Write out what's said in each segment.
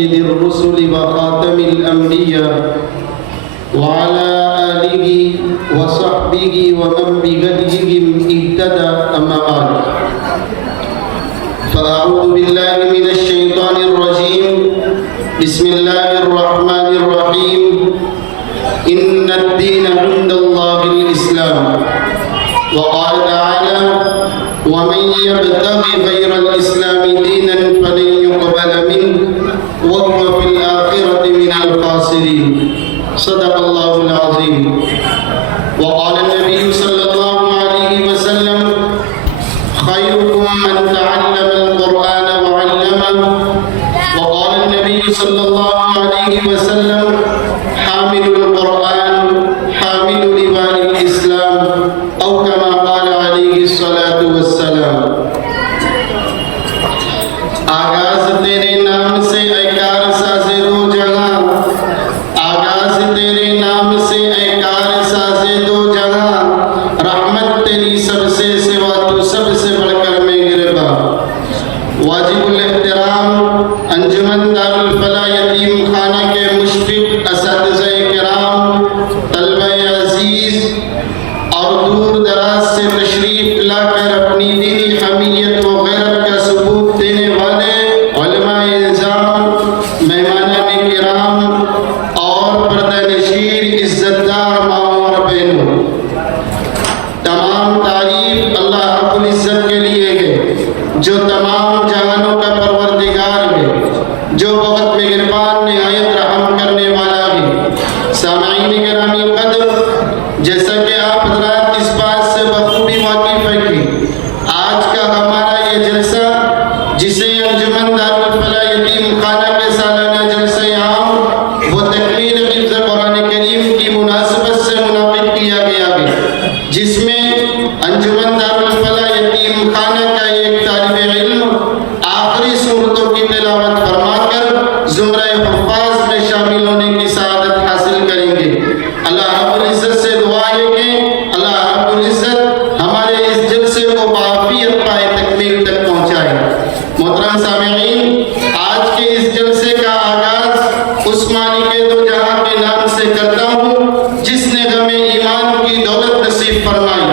سيد الرسل وخاتم الأنبياء وعلى آله وصحبه ومن بهديهم اهتدى أما بعد فأعوذ بالله من الشيطان الرجيم بسم الله الرحمن الرحيم إن الدين عند الله الإسلام وقال تعالى ومن يبتغي غير الإسلام دينا فلن يقبل منه وهو في الآخرة من الخاسرين صدق الله العظيم وقال النبي صلى الله عليه وسلم خيركم من تعلم القرآن وعلمه وقال النبي صلى الله عليه وسلم حامل القرآن حامل لواء الإسلام أو كما قال عليه الصلاة والسلام آغاز تیرے نام سے اے کار ساز دو جہاں آغاز تیرے نام سے اے کار ساز دو جہاں رحمت تیری سب سے سوا تو سب سے بڑھ کر میں گربا واجب الاحترام انجمن دار الفلاح یتیم خانہ کے مشفق اساتذہ کرام طلبہ عزیز اور دور دراز سے تشریف لا کر اپنی دینی حمیت و غیرت کا ثبوت دینے والے علماء نظام مہمانان کرام اور پردہ نشین عزت دار ماں اور بہنوں تمام تعریف اللہ رب العزت کے لیے ہے جو تمام جہانوں کا پروردگار ہے جو بہت مہربان نہایت رحم کرنے والا ہے سامعین گرامی قدر جیسا کہ آپ حضرات اس بات سے بخوبی واقف ہیں کہ آج کا ہمارا یہ جلسہ جسے انجمن دار الفلاح یتیم خانہ کے سالانہ جلسہ عام وہ تکمیل حفظ قرآن کریم کی مناسبت سے منعقد کیا گیا ہے جس میں انجمن دار الفلاح یتیم خانہ کا ایک طالب علم آخری سورتوں کی تلاوت فرما کر زمرہ حفاظ میں شامل ہونے کی سعادت حاصل کریں گے اللہ رب العزت سے دعا ہے کہ اللہ رب العزت ہمارے اس جلسے کو بعافیت پائے تکمیل تک پہنچائے محترم سامعین آج کے اس جلسے کا آغاز اس مالک دو جہاں کے نام سے کرتا ہوں جس نے ہمیں ایمان کی دولت نصیب فرمائی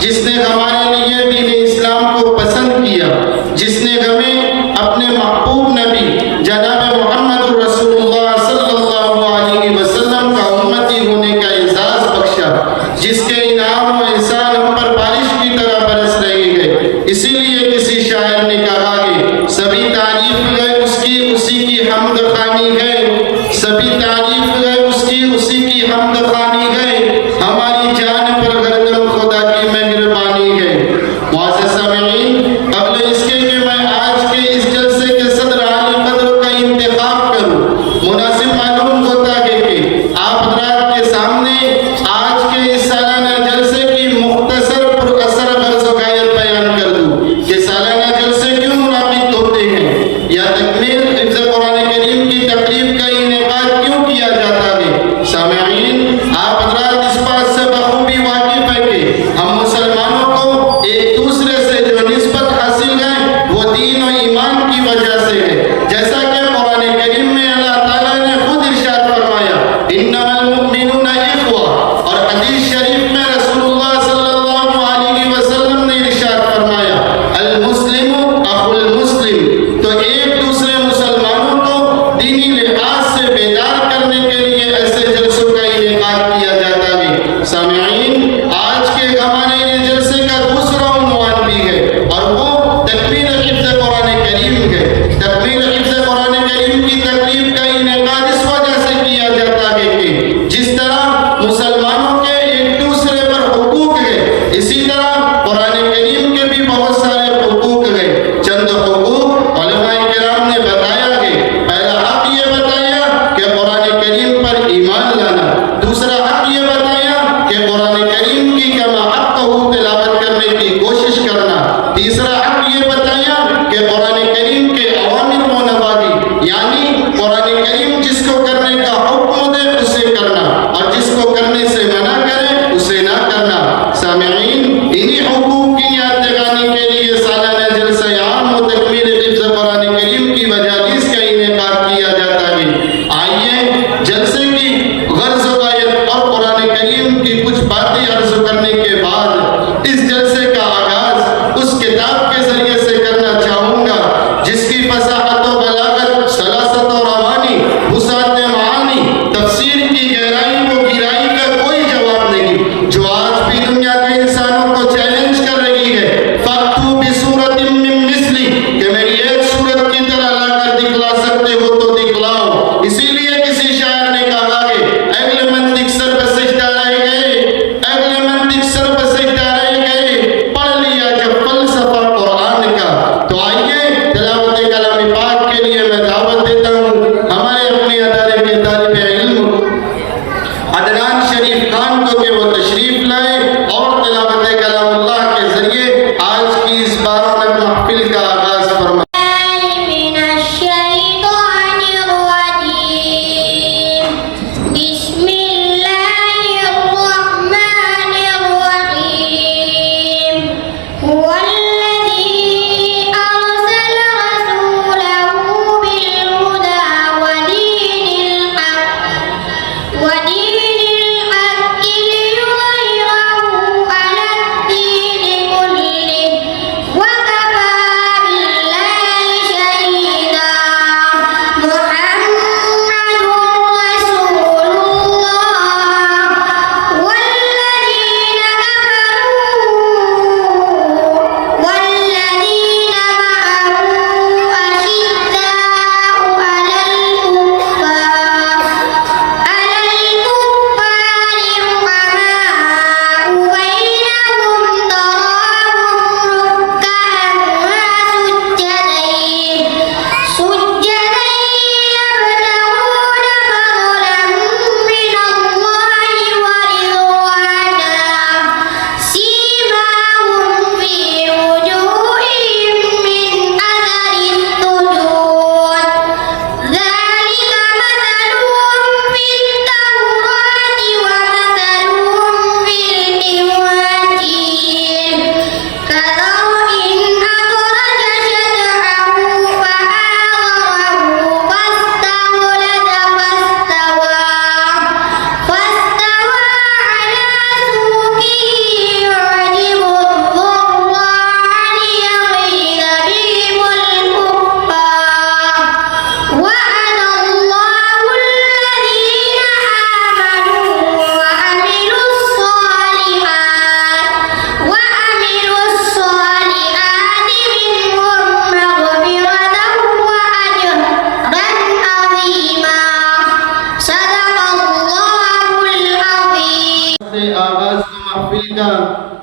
جس نے ہمارے لیے دین اسلام کو پسند کیا جس نے ہمیں اپنے محبوب نبی جناب محمد رسول اللہ صلی اللہ علیہ وسلم کا امتی ہونے کا اعزاز بخشا جس کے انعام و احسان ہم پر بارش کی طرح برس رہے ہیں اسی لیے کسی شاعر نے کہا کہ سبھی تعریف ہے اس کی اسی کی حمد خوانی ہے سبھی تعریف ہے اس کی اسی کی حمد خوانی ہے ہماری جان پر ہردم خدا کی مہربانی ہے معزز سامعین قبل اس کے کہ میں آج کے اس جلسے کے صدر عالی قدر کا انتخاب کروں مناسب معلوم ہوتا ہے کہ آپ حضرات کے سامنے آج کے اس سالانہ جلسے کی مختصر پر اثر غرض و غایت بیان کر دوں کہ سالانہ جلسے کیوں منعقد ہوتے ہیں یا تکمیل حفظ قرآن کریم کی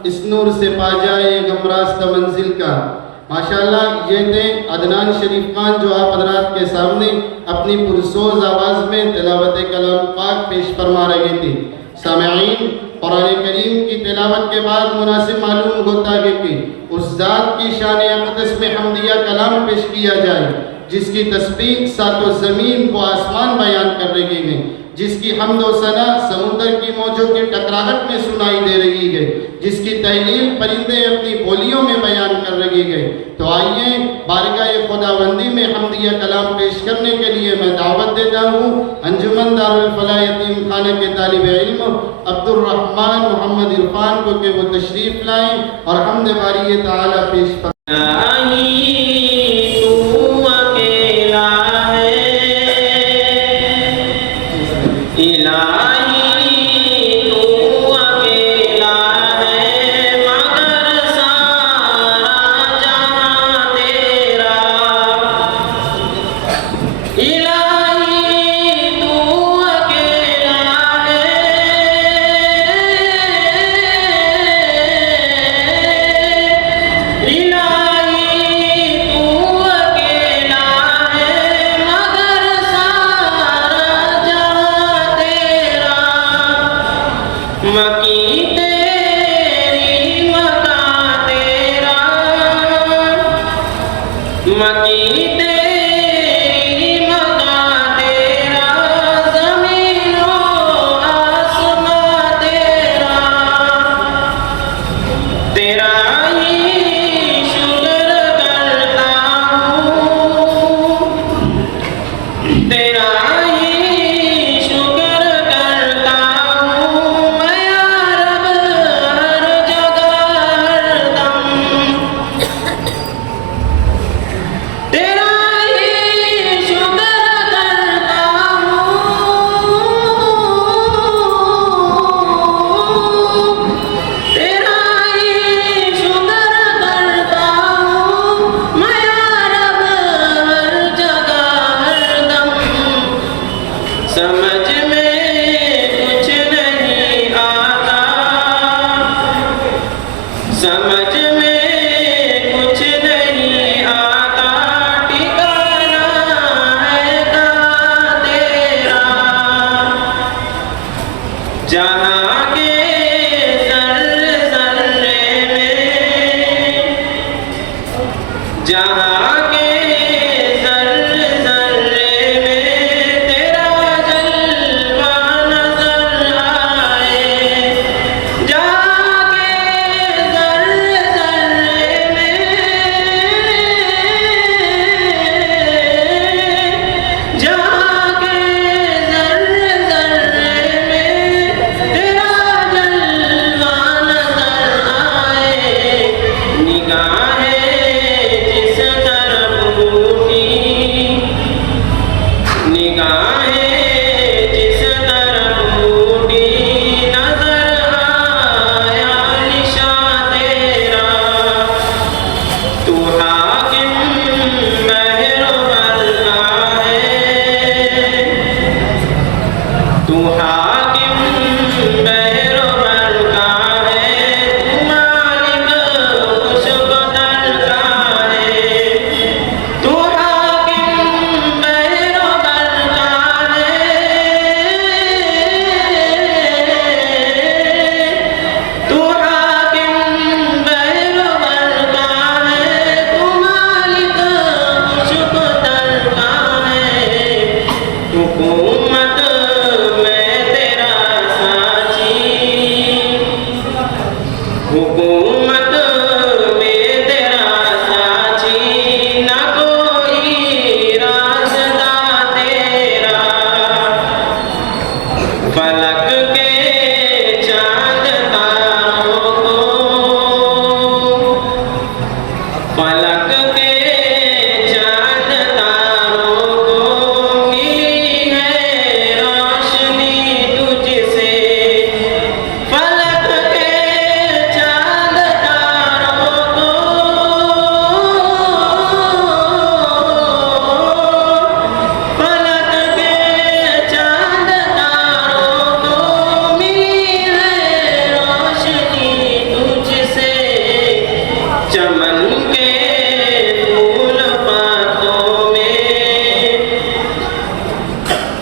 اس نور سے پا جائے گم راستہ منزل کا۔ ماشاءاللہ یہ تھے عدنان شریف خان جو آپ حضرات کے سامنے اپنی پرسوز آواز میں تلاوت کلام پاک پیش فرما رہے تھے۔ سامعین، قرآن کریم کی تلاوت کے بعد مناسب معلوم ہوتا ہے کہ اس ذات کی شان اقدس میں حمدیہ کلام پیش کیا جائے جس کی تسبیح ساتوں زمین و آسمان بیان کر رہے ہیں، جس کی حمد و ثنا سمندر کی موجوں کی ٹکراہٹ میں سنائی دے رہی ہے، جس کی تحلیل پرندے اپنی بولیوں میں بیان کر رہے ہیں۔ تو آئیے بارگاہ خداوندی میں حمدیہ کلام پیش کرنے کے لیے میں دعوت دیتا ہوں انجمن دارالفلاح یتیم خانہ کے طالب علم عبد الرحمن محمد عرفان کو کہ وہ تشریف لائیں اور حمد باری تعالی پیش حکومت میں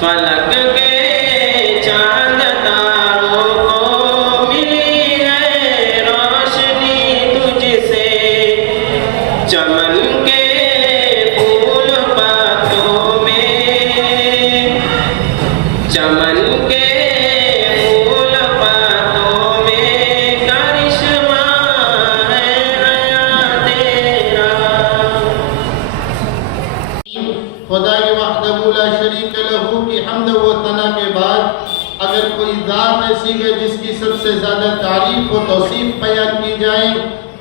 فلک کے چاند تاروں کو ملی ہے روشنی تجھ سے، چمن کے پھول پاتوں میں، چمن کے پھول پاتوں میں کرشمہ ہے حیا تیرا۔ خدا کے وحدہ لا شریک لہو کی حمد و ثنا کے بعد اگر کوئی ذات ایسی ہے جس کی سب سے زیادہ تعریف و توصیف بیان کی جائے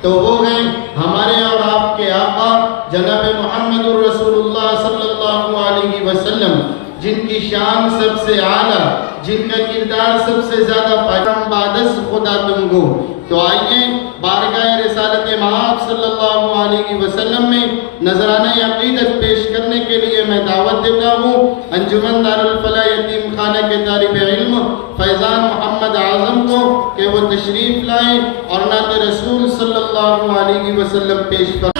تو وہ ہیں ہمارے اور آپ کے آقا جناب محمد الرسول اللہ صلی اللہ علیہ وسلم، جن کی شان سب سے اعلیٰ، جن کا کردار سب سے زیادہ پیغام بادس خدا تم کو۔ تو آئیے بارگاہ رسالت مآب صلی اللہ علیہ وسلم میں نذرانہ عقیدت پیش کرنے کے لیے میں دعوت دیتا ہوں انجمن دارالفلاح یتیم خانہ کے طالب علم فیضان محمد اعظم کو کہ وہ تشریف لائیں اور نعت رسول صلی اللہ علیہ وسلم پیش کریں۔ کا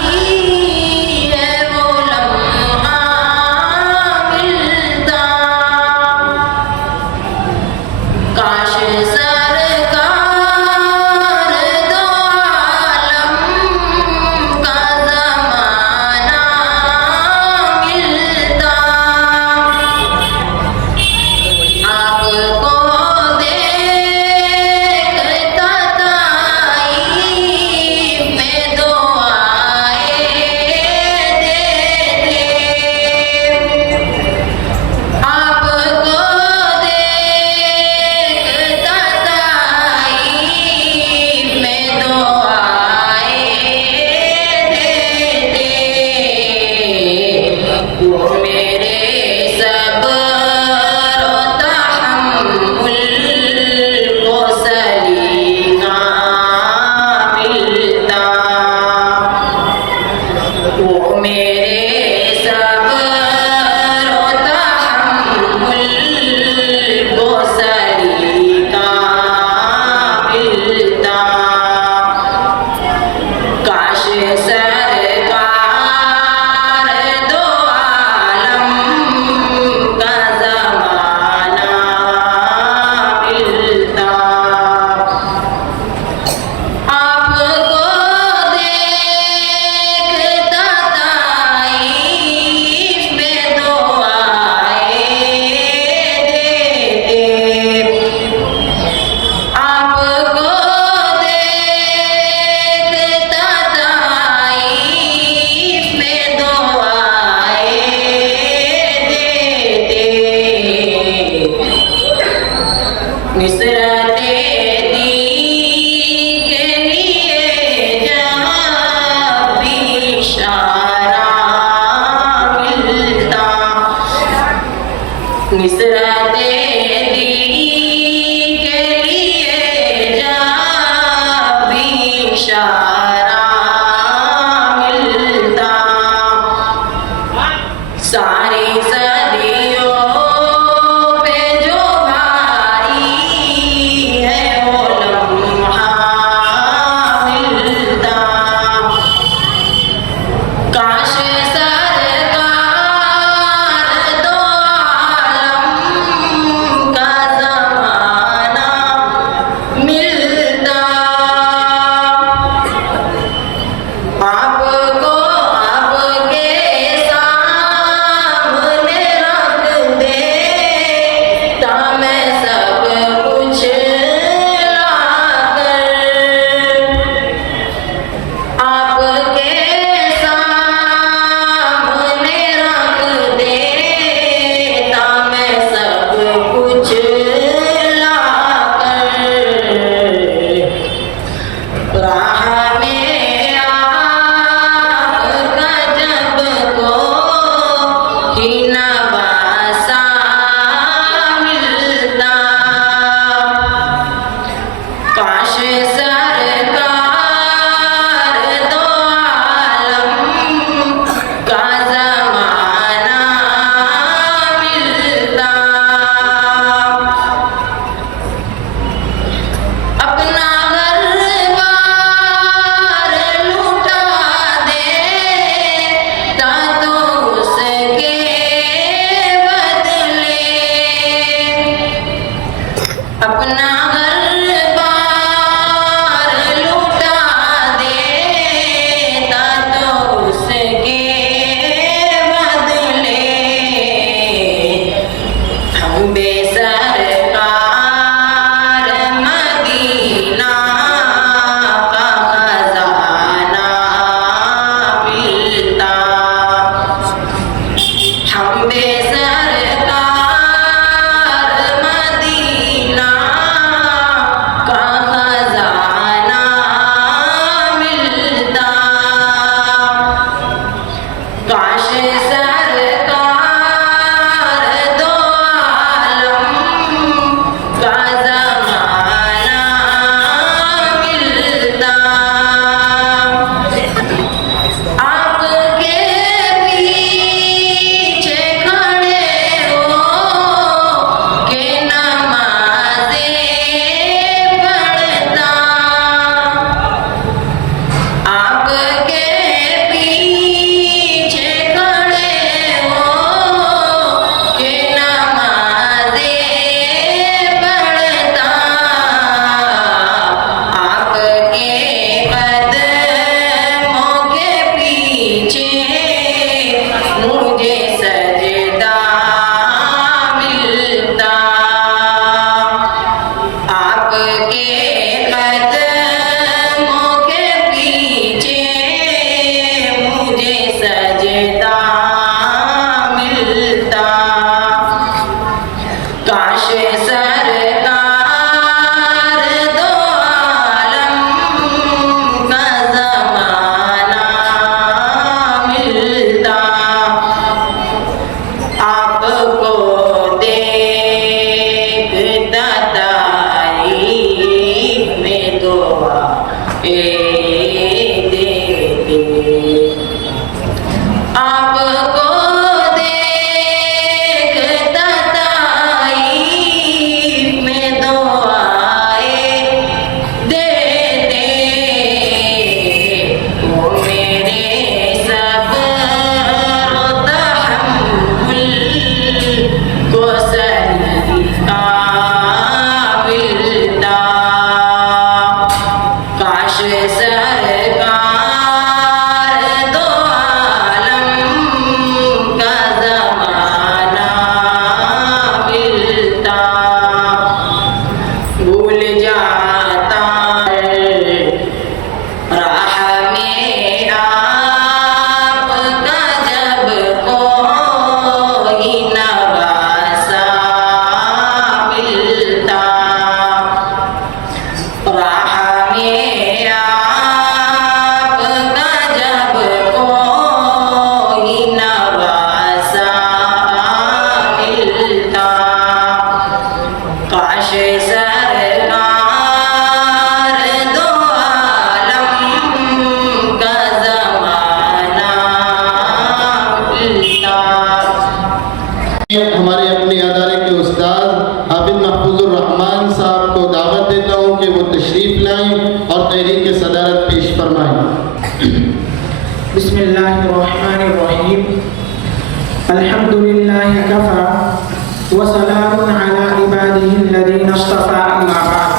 وسلام على عباده الذين اصطفى أما بعد.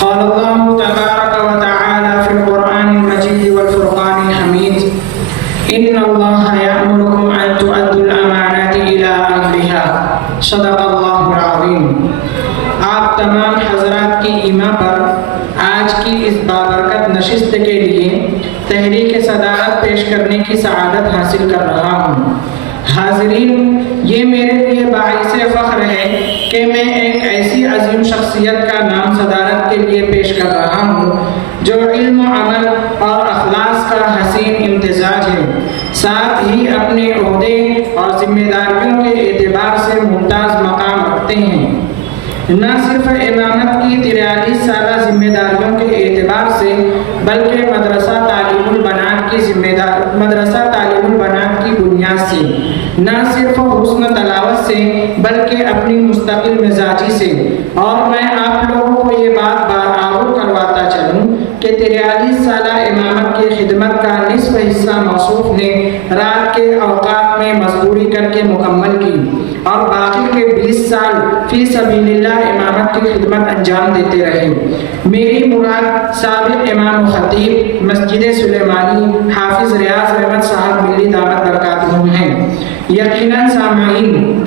قال الله تبارك وتعالى في القرآن المجيد والفرقان الحميد: إن الله يأمركم أن تؤدوا الأمانات إلى أهلها. صدق الله العظيم. آپ تمام حضرات کی ایما پر آج کی اس بابرکت نشست کے لیے تحریک صدارت پیش کرنے کی سعادت حاصل کر رہا ہوں. حاضرین، یہ میرے لیے باعث فخر ہے کہ میں ایک ایسی عظیم شخصیت کا نام صدارت کے لیے پیش کر رہا ہوں جو علم و عمل اور اخلاص کا حسین امتزاج ہے، ساتھ ہی اپنے عہدے اور ذمہ داریوں کے اعتبار سے ممتاز مقام رکھتے ہیں. نہ صرف امامت کی 43 سالہ ذمہ داریوں کے اعتبار سے بلکہ مدرسہ تعلیم البنات کی بنیاد سے، نہ صرف حسن تلاوت سے بلکہ اپنی مستقل مزاجی سے. اور میں آپ لوگوں کو یہ بات آور کرواتا چلوں کہ 43 سالہ امامت کی خدمت کا نصف حصہ موصوف نے رات کے اوقات میں مزدوری کر کے مکمل کی اور باقی کے 20 سال فی سبیل اللہ امامت کی خدمت انجام دیتے رہے. میری مراد سابق امام و خطیب مسجد سلیمانی حافظ ریاض احمد صاحب ملی دعوت برکاتہم ہیں. یقیناً سامعین،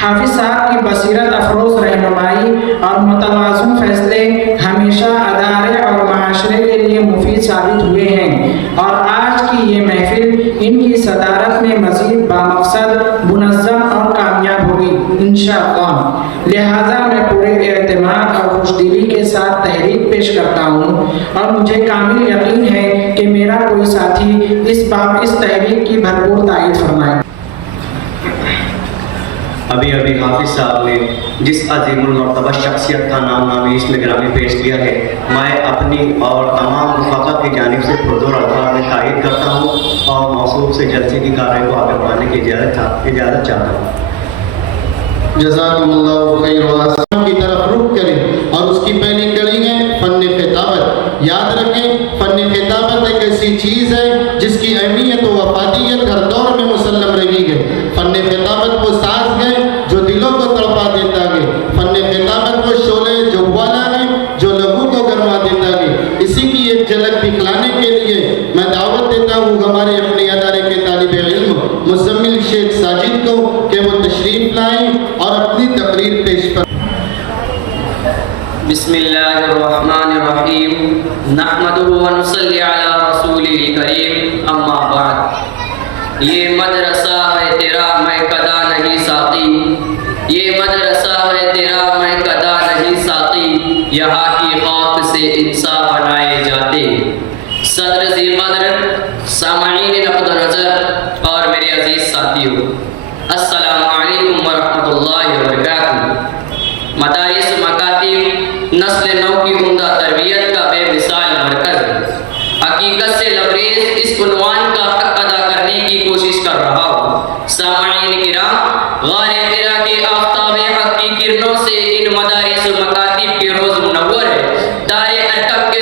حافظ صاحب کی بصیرت افروز رہنمائی اور متوازن فیصلے ہمیشہ ادارے اور معاشرے کے لیے مفید ثابت ہوئے ہیں، اور آج کی یہ محفل ان کی صدارت میں مزید بامقصد، منظم اور کامیاب ہوگی انشاءاللہ. لہٰذا میں پورے اعتماد اور خوشدلی کے ساتھ تحریک پیش کرتا ہوں، اور مجھے کامل یقین ہے کہ میرا کوئی ساتھی اس تحریک کی بھرپور تائید فرمائے. ابھی حافظ صاحب نے جس عظیم المرتبہ شخصیت کا نام نامی اس میں گرامی پیش کیا ہے، میں اپنی اور تمام رفقا کی جانب سے پرزور الفاظ میں تائید کرتا ہوں اور موصوف سے جلسے کی کارروائی کو آگے بڑھانے کی اجازت چاہتا ہوں. جزاکم اللہ خیر. کی طرف رخ کریں اور اس کی پہلی کڑی ہے فن خطابت. یاد رکھیں، فن خطابت ایک ایسی چیز ہے جس کی اہمیت و وفادیت ہر دور میں مسلم رہی ہے. فن خطابت وہ ساز ہے جو دلوں کو تڑپا دیتا ہے. فن خطابت وہ شعلہ جوالا ہے جو لہو کو گرما دیتا ہے. اسی کی ایک جھلک دکھلانے کے لیے میں دعوت دیتا ہوں ہمارے اپنے ادارے کے طالب علم مزمل شیخ ساجد کو کہ وہ تشریف لائیں اور اپنی تقریر پیش کریں. بسم اللہ الرحمن الرحیم. نحمدہ ونصلی علی رسولہ الکریم. اما بعد. یہ مدرسہ ہے تیرا میں قدا نہیں ساقی، یہ مدرسہ ہے تیرا میں قدا نہیں ساقی، یہاں کی خاک سے انصاف بنائے جاتے. صدر ذی قدر، سامعین نقد نظر اور میرے عزیز ساتھیوں، السلام علیکم ورحمۃ اللہ وبرکاتہ. مدارس مکاتب نسل نو کی عمدہ تربیت کا بے مثال مرکز حقیقت سے لبریز اس عنوان کا حق ادا کرنے کی کوشش کر رہا ہوں. سامعین کرام، غار حرا کے آفتاب حق کی کرنوں سے ان مدارس مکاتب کے روز منور ہے. دار ارکب کے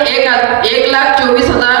1,24,000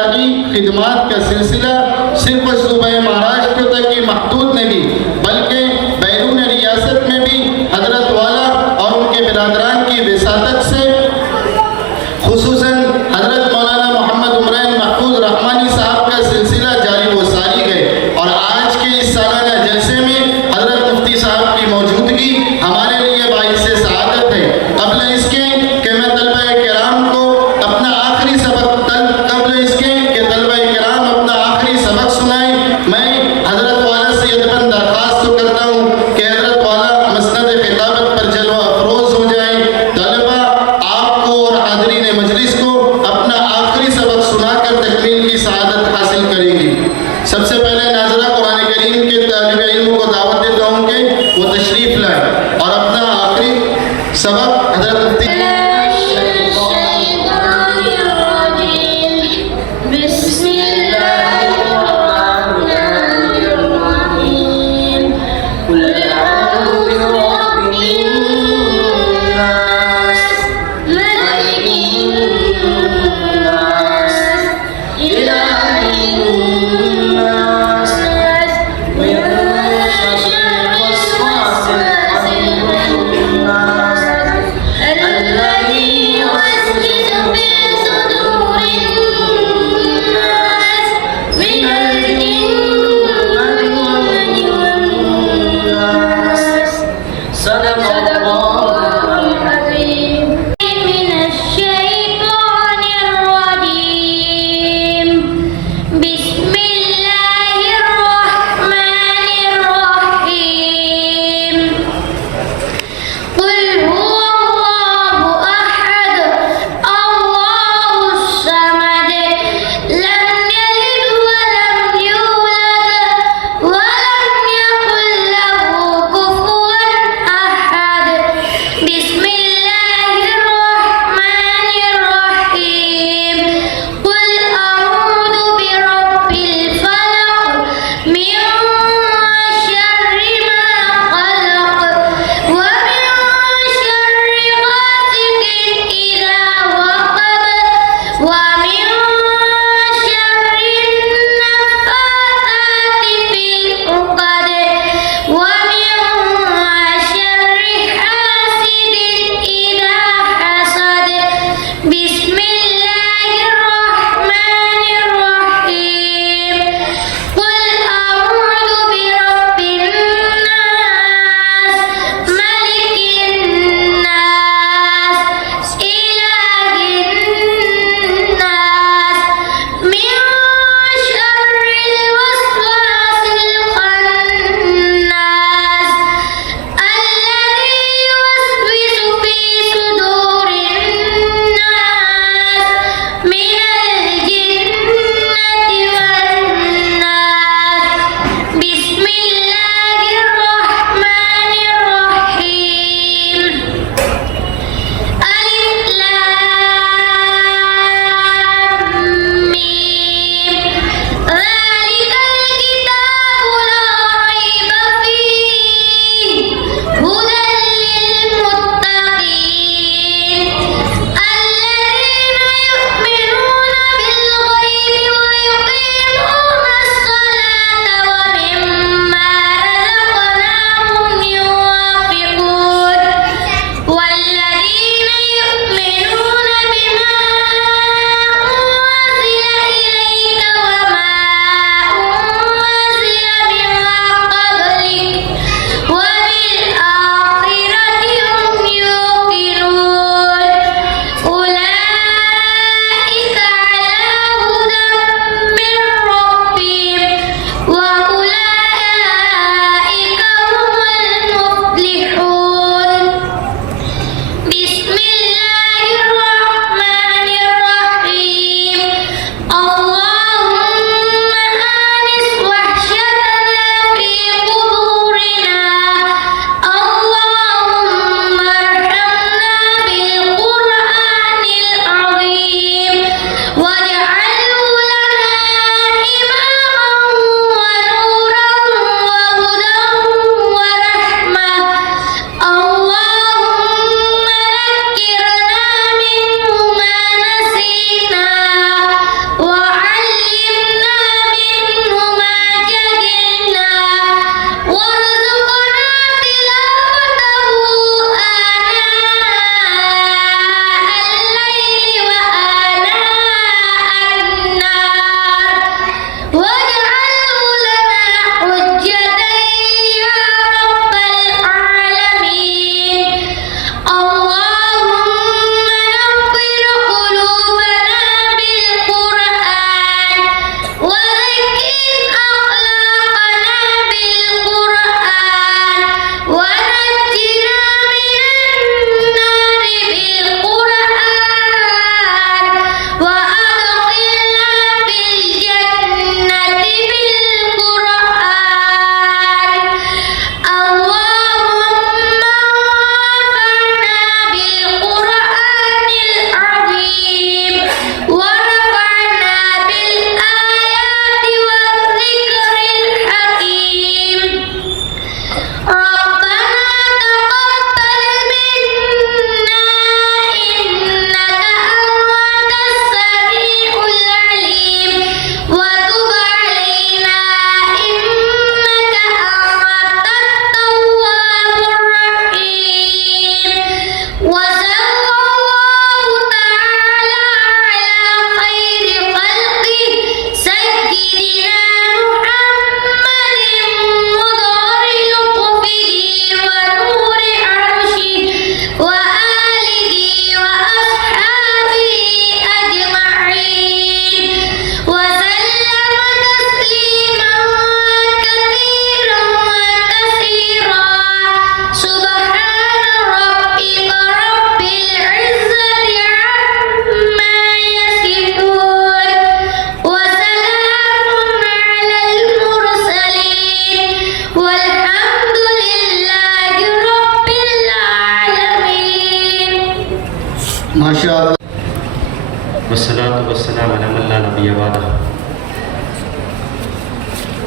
الہی خدمات کا سلسلہ صرف صوبہ مہاراشٹر تک ہی محدود نہیں بلکہ بیرون ریاست میں بھی حضرت والا اور ان کے برادران کی وساطت سے خصوصاً حضرت مولانا محمد عمران محفوظ رحمانی صاحب کا سلسلہ جاری و ساری گئے، اور آج کے اس سالانہ جلسے میں حضرت مفتی صاحب کی موجودگی ہمارے لیے باعث سعادت ہے۔ قبل اس کے کہ میں طلبہ کرام کو اپنا آخری سبق سنائیں، میں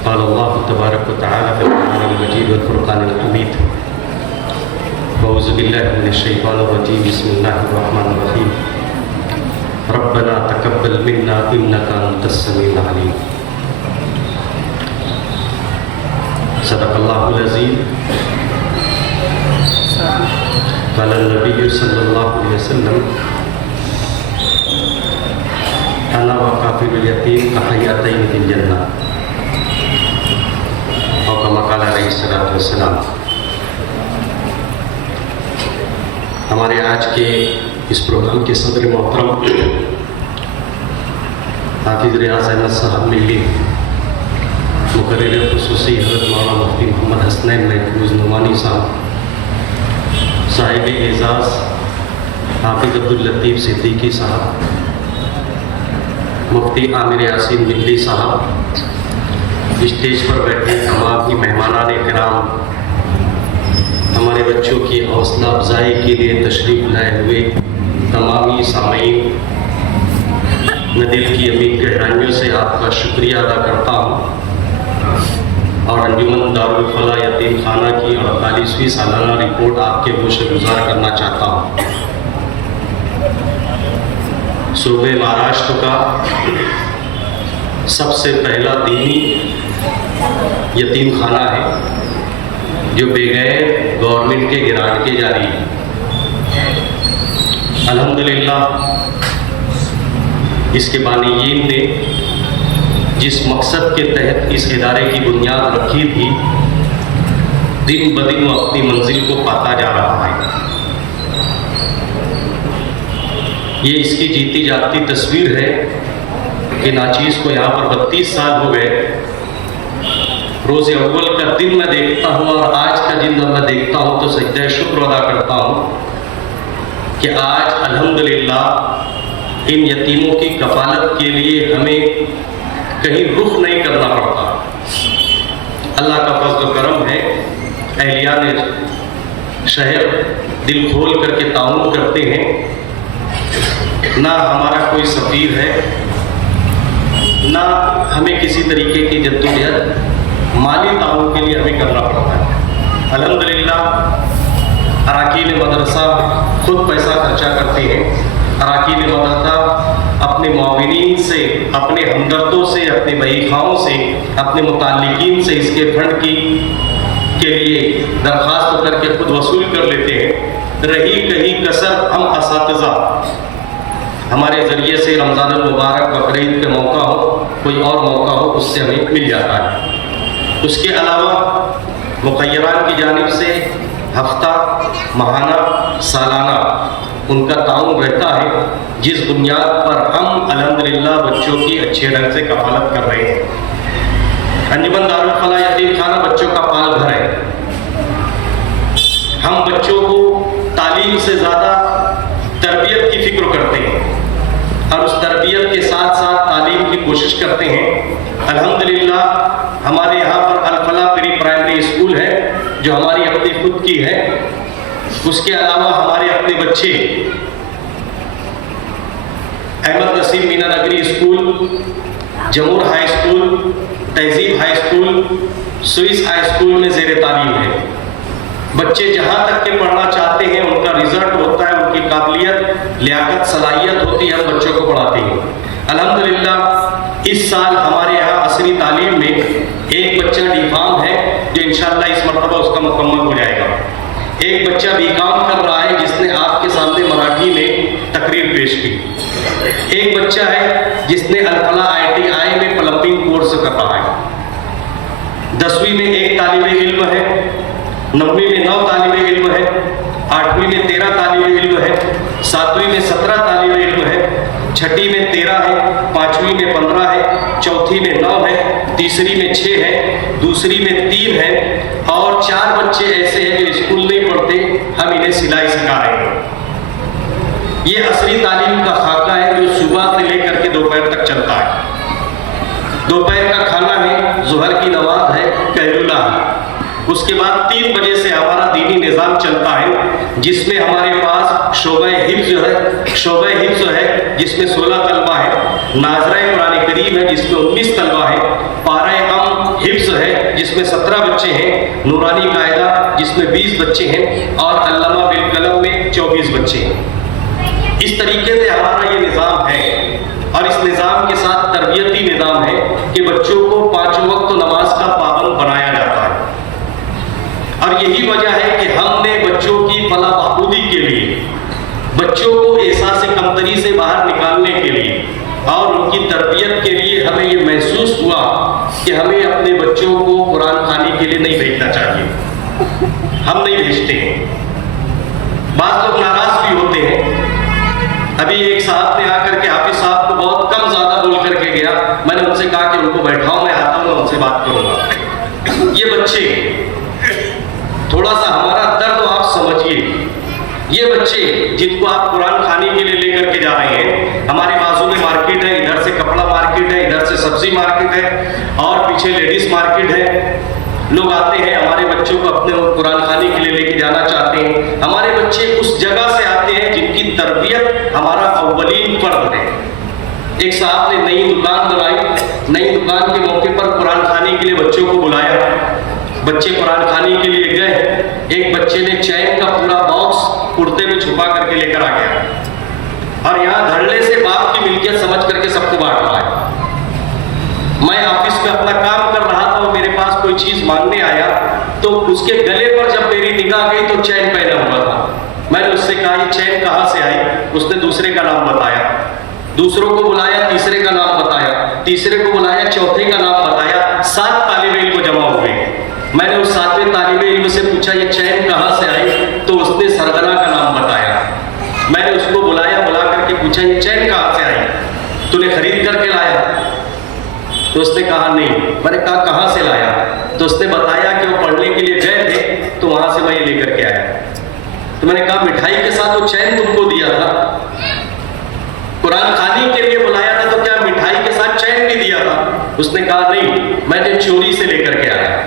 قال الله تبارك وتعالى في القرآن المجيد والفرقان الحميد أعوذ بالله من الشيطان الرجيم بسم الله الرحمن الرحيم ربنا تقبل منا إنك أنت السميع العليم صدق الله العظيم قال النبي صلى الله عليه وسلم أنا وكافل اليتيم كحياتين في الجنة اور کما قال علیہ الصلوۃ والسلام. ہمارے آج کے اس پروگرام کے صدر محترم حافظ ریاض احمد صاحب ملی، مقرر خصوصی حضرت مولانا مفتی محمد حسنین محفوظ نعمانی صاحب، صاحب اعزاز حافظ عبداللطیف صدیقی صاحب، مفتی عامر یاسین ملی صاحب، اسٹیج پر بیٹھے تمام کی مہمانان کرام، ہمارے بچوں کی حوصلہ افزائی کے لیے تشریف لائے ہوئے تمامی سامعین، میں دل کی امید گہرائیوں سے آپ کا شکریہ ادا کرتا ہوں اور انجمن دارالفلاح یتیم خانہ کی 48ویں سالانہ رپورٹ آپ کے گوش گزار کرنا چاہتا ہوں. صوبے مہاراشٹر کا سب سے پہلا دینی یتیم خانہ ہے جو بغیر گورنمنٹ کے گرانٹ کے جاری ہے. الحمدللہ اس کے بانیین نے جس مقصد کے تحت اس ادارے کی بنیاد رکھی تھی، دن بدن وہ اپنی منزل کو پاتا جا رہا ہے. یہ اس کی جیتی جاگتی تصویر ہے کہ ناچیز کو یہاں پر 32 سال ہو گئے. روز اول کا دن میں دیکھتا ہوں اور آج کا دن جب میں دیکھتا ہوں تو سجدہ شکر ادا کرتا ہوں کہ آج الحمدللہ ان یتیموں کی کفالت کے لیے ہمیں کہیں رخ نہیں کرنا پڑتا. اللہ کا فضل و کرم ہے، اہلیان شہر دل کھول کر کے تعاون کرتے ہیں. نہ ہمارا کوئی سفیر ہے، نہ ہمیں کسی طریقے کی جدوجہد مالی تعاون کے لیے ہمیں کرنا پڑتا ہے. الحمدللہ اراکین مدرسہ خود پیسہ خرچہ کرتے ہیں. اراکین مدرسہ اپنے معاونین سے، اپنے ہمدردوں سے، اپنے بھائی خواہوں سے، اپنے متعلقین سے اس کے فنڈ کے لیے درخواست کر کے خود وصول کر لیتے ہیں. رہی کہیں کسر ہم اساتذہ ہمارے ذریعے سے رمضان المبارک بقرعید کے موقع ہو، کوئی اور موقع ہو، اس سے ہمیں مل جاتا ہے. اس کے علاوہ مقیران کی جانب سے ہفتہ، ماہانہ، سالانہ ان کا تعاون رہتا ہے، جس بنیاد پر ہم الحمدللہ بچوں کی اچھے ڈھنگ سے کفالت کر رہے ہیں. انجمن دارالفلاح یتیم خانہ بچوں کا پال گھر ہے. ہم بچوں کو تعلیم سے زیادہ تربیت کی فکر کرتے ہیں اور اس تربیت کے ساتھ ساتھ تعلیم کی کوشش کرتے ہیں. الحمدللہ ہمارے یہاں پر الفلاح پری پرائمری اسکول ہے جو ہماری اپنی خود کی ہے. اس کے علاوہ ہمارے اپنے بچے احمد نسیم مینا نگری اسکول، جمہور ہائی اسکول، تہذیب high school, Swiss high school میں زیر تعلیم ہے. بچے جہاں تک کے پڑھنا چاہتے ہیں ان کا رزلٹ ہوتا ہے، ان کی قابلیت، لیاقت، صلاحیت ہوتی ہے، ہم بچوں کو پڑھاتے ہیں. الحمدللہ اس سال ہمارے یہاں عصری تعلیم میں ایک بچہ ڈی فارم ہے جو انشاءاللہ اس مرتبہ اس کا مکمل ہو جائے گا. ایک بچہ بی کام کر رہا ہے جس نے آپ کے سامنے مراٹھی میں تقریر پیش کی. ایک بچہ ہے جس نے الفلاح ITI میں پلمبنگ کورس کر رہا ہے. 10ویں میں ایک طالب علم ہے، 9ویں میں 9 طالب علم ہے، 8ویں میں 13 طالب علم ہے، 7ویں میں 17 طالب علم ہے، 6ٹھی میں 13 ہے، 5ویں میں 15 ہے، 4تھی میں 9 ہے، تیسری میں 6 ہے، دوسری میں 3 ہے اور 4 بچے ایسے ہیں جو اسکول نہیں پڑھتے، ہم انہیں سلائی سکھا رہے ہیں. یہ عصری تعلیم کا خاکہ ہے جو صبح سے لے کر کے دوپہر تک چلتا ہے. دوپہر کا کھانا ہے، ظہر کی نماز ہے، قیلولہ ہے. اس کے بعد 3 بجے سے ہمارا دینی نظام چلتا ہے جس میں ہمارے پاس شعبہ حفظ ہے جس میں 16 طلبہ ہے، ناظرہ قرآن کریم ہے جس میں 19 طلبہ ہے، پارہ ام حفظ جس میں 17 بچے ہیں، نورانی قاعدہ جس میں 20 بچے ہیں، اور علامہ بالقلم میں 24 بچے ہیں۔ اس طریقے سے ہمارا یہ نظام ہے، اور اس نظام کے ساتھ تربیتی نظام ہے کہ بچوں کو 5 وقت نماز کا پابند بنایا جاتا ہے۔ اور یہی وجہ ہے کہ ہم نے بچوں کی فلاح بہبودی کے لیے، بچوں کو احساس کمتری سے باہر نکالنے کے لیے اور ان کی تربیت کے لیے ہمیں یہ محسوس ہوا کہ ہمیں اپنے بچوں کو قرآن خوانی کے لیے نہیں بھیجنا چاہیے۔ ہم نہیں بھیجتے ہیں، بعض لوگ ناراض بھی ہوتے ہیں۔ ابھی ایک صاحب نے آ کر کے حافظ صاحب کو بہت کم زیادہ بول کر کے گیا، میں نے ان سے کہا کہ ان کو بیٹھاؤ، میں آتا ہوں، میں ان سے بات کروں گا۔ یہ بچے، تھوڑا سا ہمارا درد آپ سمجھیے، یہ بچے جن کو آپ قرآن خوانی کے لیے لے کر کے جا رہے ہیں، ہمارے بازو میں مارکیٹ ہے، ادھر سے کپڑا مارکیٹ ہے، ادھر سے سبزی مارکیٹ ہے، اور پیچھے لیڈیز مارکیٹ ہے۔ لوگ آتے ہیں ہمارے بچوں کو اپنے قرآن خوانی کے لیے لے کے جانا چاہتے ہیں۔ ہمارے بچے اس جگہ سے آتے ہیں جن کی تربیت ہمارا اولین فرض ہے۔ ایک صاحب نے نئی دکان بنائی، نئی دکان کے موقع پر قرآن خوانی کے لیے بچوں کو بلایا، بچے قرآن خوانی کے لیے گئے۔ ایک بچے نے چین کا پورا باکس کرتے میں چھپا کر کے لے کر آ گیا، اور یہاں دھڑلے سے باپ کی ملکیت سمجھ کر کے سب کو بانٹ رہا ہے۔ میں آفس میں اپنا کام کر رہا تھا، میرے پاس کوئی چیز مانگنے آیا تو اس کے گلے پر جب میری نگاہ گئی تو چین پہنا ہوا تھا۔ میں نے اس سے کہا یہ چین کہاں سے آئی؟ اس نے دوسرے کا نام بتایا، دوسروں کو بلایا، تیسرے کا نام بتایا، تیسرے کو بلایا، چوتھے کا نام بتایا۔ 7 طالب علم جمع ہوئے۔ میں نے اس 7ویں طالب علم سے پوچھا یہ چین کہاں سے آئی؟ تو اس نے سرگنا کا نام بتایا۔ میں نے اس کو بلایا، بلا کر کے پوچھا یہ چین کہاں سے آئی؟ تو نے خرید کر کے لایا؟ تو اس نے کہا نہیں۔ میں نے کہا کہاں سے لایا؟ تو اس نے بتایا کہ وہ پڑھنے کے لیے گئے تھے تو وہاں سے میں یہ لے کر کے آیا۔ تو میں نے کہا مٹھائی کے ساتھ وہ چین تم کو دیا تھا، قرآن خوانی کے لیے بلایا تھا تو کیا مٹھائی کے ساتھ چین بھی دیا تھا؟ اس نے کہا نہیں، میں نے چوری سے لے کر کے آیا۔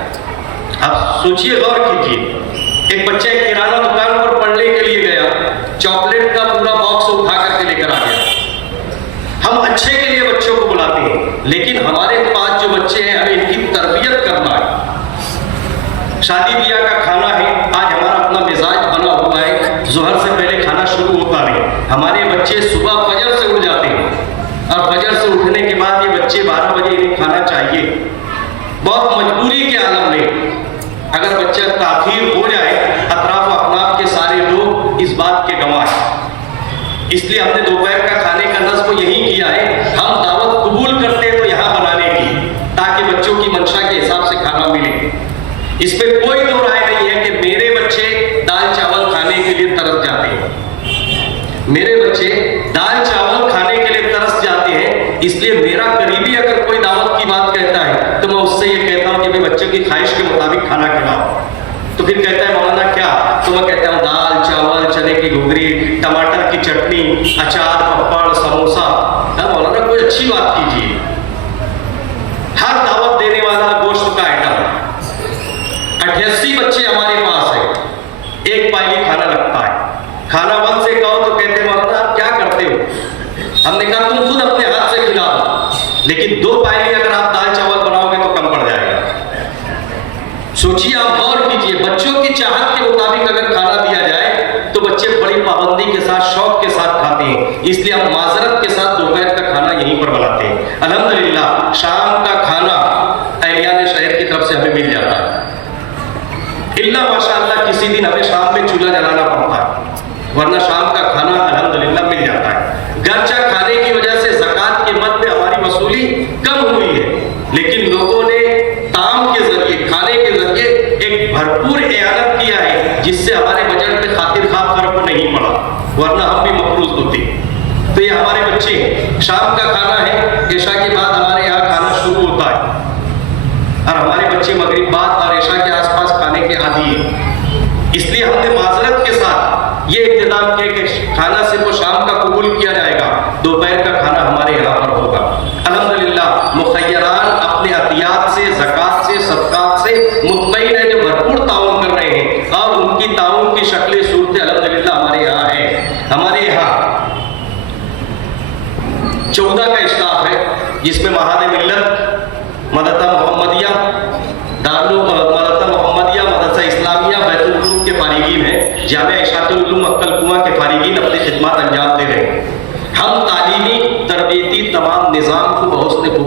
اب سوچئے، غور کیجیے، ایک بچہ ایک کرانہ دکان پر پڑھنے کے لیے گیا، چاکلیٹ کا پورا باکس اٹھا کر کے لے کر آ گیا۔ ہم اچھے کے لیے بچوں کو بلاتے ہیں، لیکن ہمارے پاس جو بچے ہیں ہمیں ان کی تربیت کرنا ہے۔ شادی بیاہ کا کھانا ہے، آج ہمارا اپنا مزاج بنا ہوا ہے، ظہر سے پہلے کھانا شروع ہوتا نہیں۔ ہمارے بچے صبح فجر سے اٹھ جاتے ہیں، اور فجر سے اٹھنے کے بعد یہ بچے 12 بجے انہیں کھانا چاہیے۔ بہت مجبوری کے عالم میں اگر بچہ تاخیر ہو جائے، اطراف و اپناف کے سارے لوگ اس بات کے گواہ ہیں۔ اس لیے ہم نے دوپہر کا کھانے کا نصب یہی کیا ہے، ہم دعوت قبول کرتے ہیں تو یہاں بنانے کی، تاکہ بچوں کی منشا کے حساب سے کھانا ملے۔ اس پہ کوئی دو رائے نہیں ہے کہ میرے بچے دال چاول کھانے کے لیے ترس جاتے ہیں، میرے بچے دال چاول کھانے کے لیے ترس جاتے ہیں۔ اس لیے میرا قریبی اگر کوئی دعوت کی بات کہتا ہے تو میں اس سے یہ کہتا ہوں کہ میں بچوں کی خواہش کے مطابق کھانا کھلاؤ۔ تو پھر کہتا ہے مولانا کیا؟ تو میں کہتا ہوں دال چاول، چنے کی گھگری، ٹماٹر کی چٹنی، اچار، پپڑ، سموسا۔ مولانا کوئی اچھی بات کیجیے۔ ہر دعوت دینے والا گوشت کا آئٹم، 88 بچے ہمارے پاس ہیں، ایک پائلی کھانا لگتا ہے۔ کھانا بند سے کہو تو کہتے ہیں مولانا آپ کیا کرتے ہو؟ ہم نے کہا تم خود اپنے ہاتھ سے کھلاؤ، لیکن 2 پائلی اگر آپ دال چاول بناؤ گے تو کم پڑ جائے گا۔ سوچیے، آپ غور کیجیے، بچوں کی چاہت کے مطابق اگر کھانا دیا جائے تو بچے بڑی پابندی کے ساتھ، شوق کے ساتھ کھاتے ہیں۔ اس لیے ہم معذرت کے ساتھ دوپہر کا کھانا یہیں پر بناتے ہیں۔ الحمدللہ شام کا کھانا اہلیان شہر کی طرف سے ہمیں مل جاتا ہے، اللہ ماشاءاللہ کسی دن ہمیں شام میں چولہا جلانا پڑتا ہے، ورنہ شام کا کھانا الحمدللہ مل جاتا ہے۔ گرچہ کھانے کی وجہ سے زکوٰۃ کے مد میں ہماری وصولی کم ہوئی ہے، لیکن لوگوں نے طعام کے ذریعے، کھانے کے ذریعے ایک بھرپور اعانت کیا ہے، جس سے ہمارے بجٹ پہ خاطر خواہ فرق نہیں پڑا، ورنہ ہم بھی مقروض ہوتے۔ تو یہ ہمارے بچے ہیں، شام کا کھانا ہے، عشاء کے بعد ہمارے یہاں کھانا شروع ہوتا ہے، اور ہمارے بچے مغرب بعد اور عشاء کے آس پاس کھانے کے عادی ہیں۔ اس لیے ہم نے معذرت کے ساتھ یہ اقتدام کیا کہ کھانا صرف شام کا قبول کیا جائے گا، دوپہر کا کھانا ہمارے یہاں پر ہوگا۔ الحمدللہ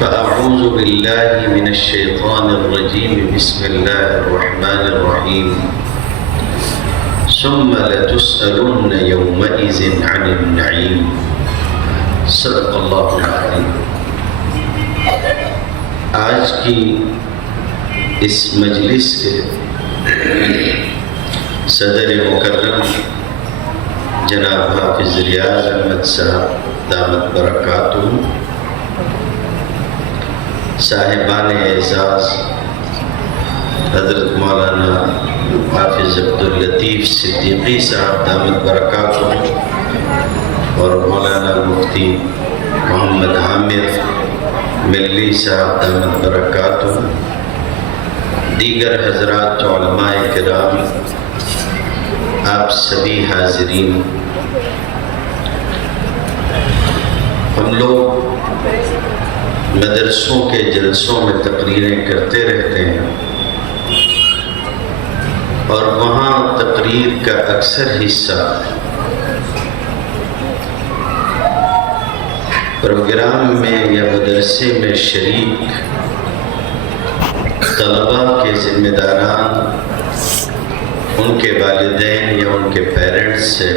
فأعوذ بالله من الشيطان الرجيم بسم الله الرحمن الرحيم ثم لتسألن يومئذ عن النعيم صدق اللہ العظیم۔ آج کی اس مجلس کے صدر مکرم جناب حافظ ریاض احمد صاحب دامت برکاتہ، صاحبان اعزاز حضرت مولانا حافظ عبداللطیف صدیقی صاحب دامت برکاتہ، اور مولانا مفتی محمد عامر ملی صاحب دامت برکاتہ، دیگر حضرات علماء کرام، آپ سبھی حاضرین، ہم لوگ مدرسوں کے جلسوں میں تقریریں کرتے رہتے ہیں، اور وہاں تقریر کا اکثر حصہ پروگرام میں یا مدرسے میں شریک طلباء کے ذمہ داران، ان کے والدین یا ان کے پیرنٹس سے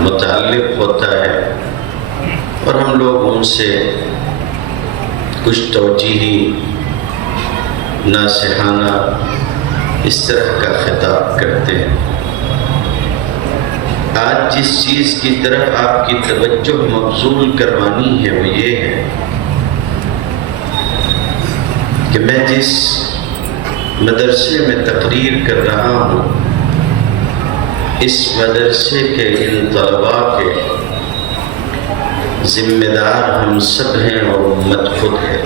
متعلق ہوتا ہے، اور ہم لوگ ان سے کچھ توجیہی ناصحانہ اس طرح کا خطاب کرتے ہیں۔ آج جس چیز کی طرف آپ کی توجہ مبذول کروانی ہے وہ یہ ہے کہ میں جس مدرسے میں تقریر کر رہا ہوں، اس مدرسے کے ان طلباء کے ذمہ دار ہم سب ہیں اور امت خود ہے۔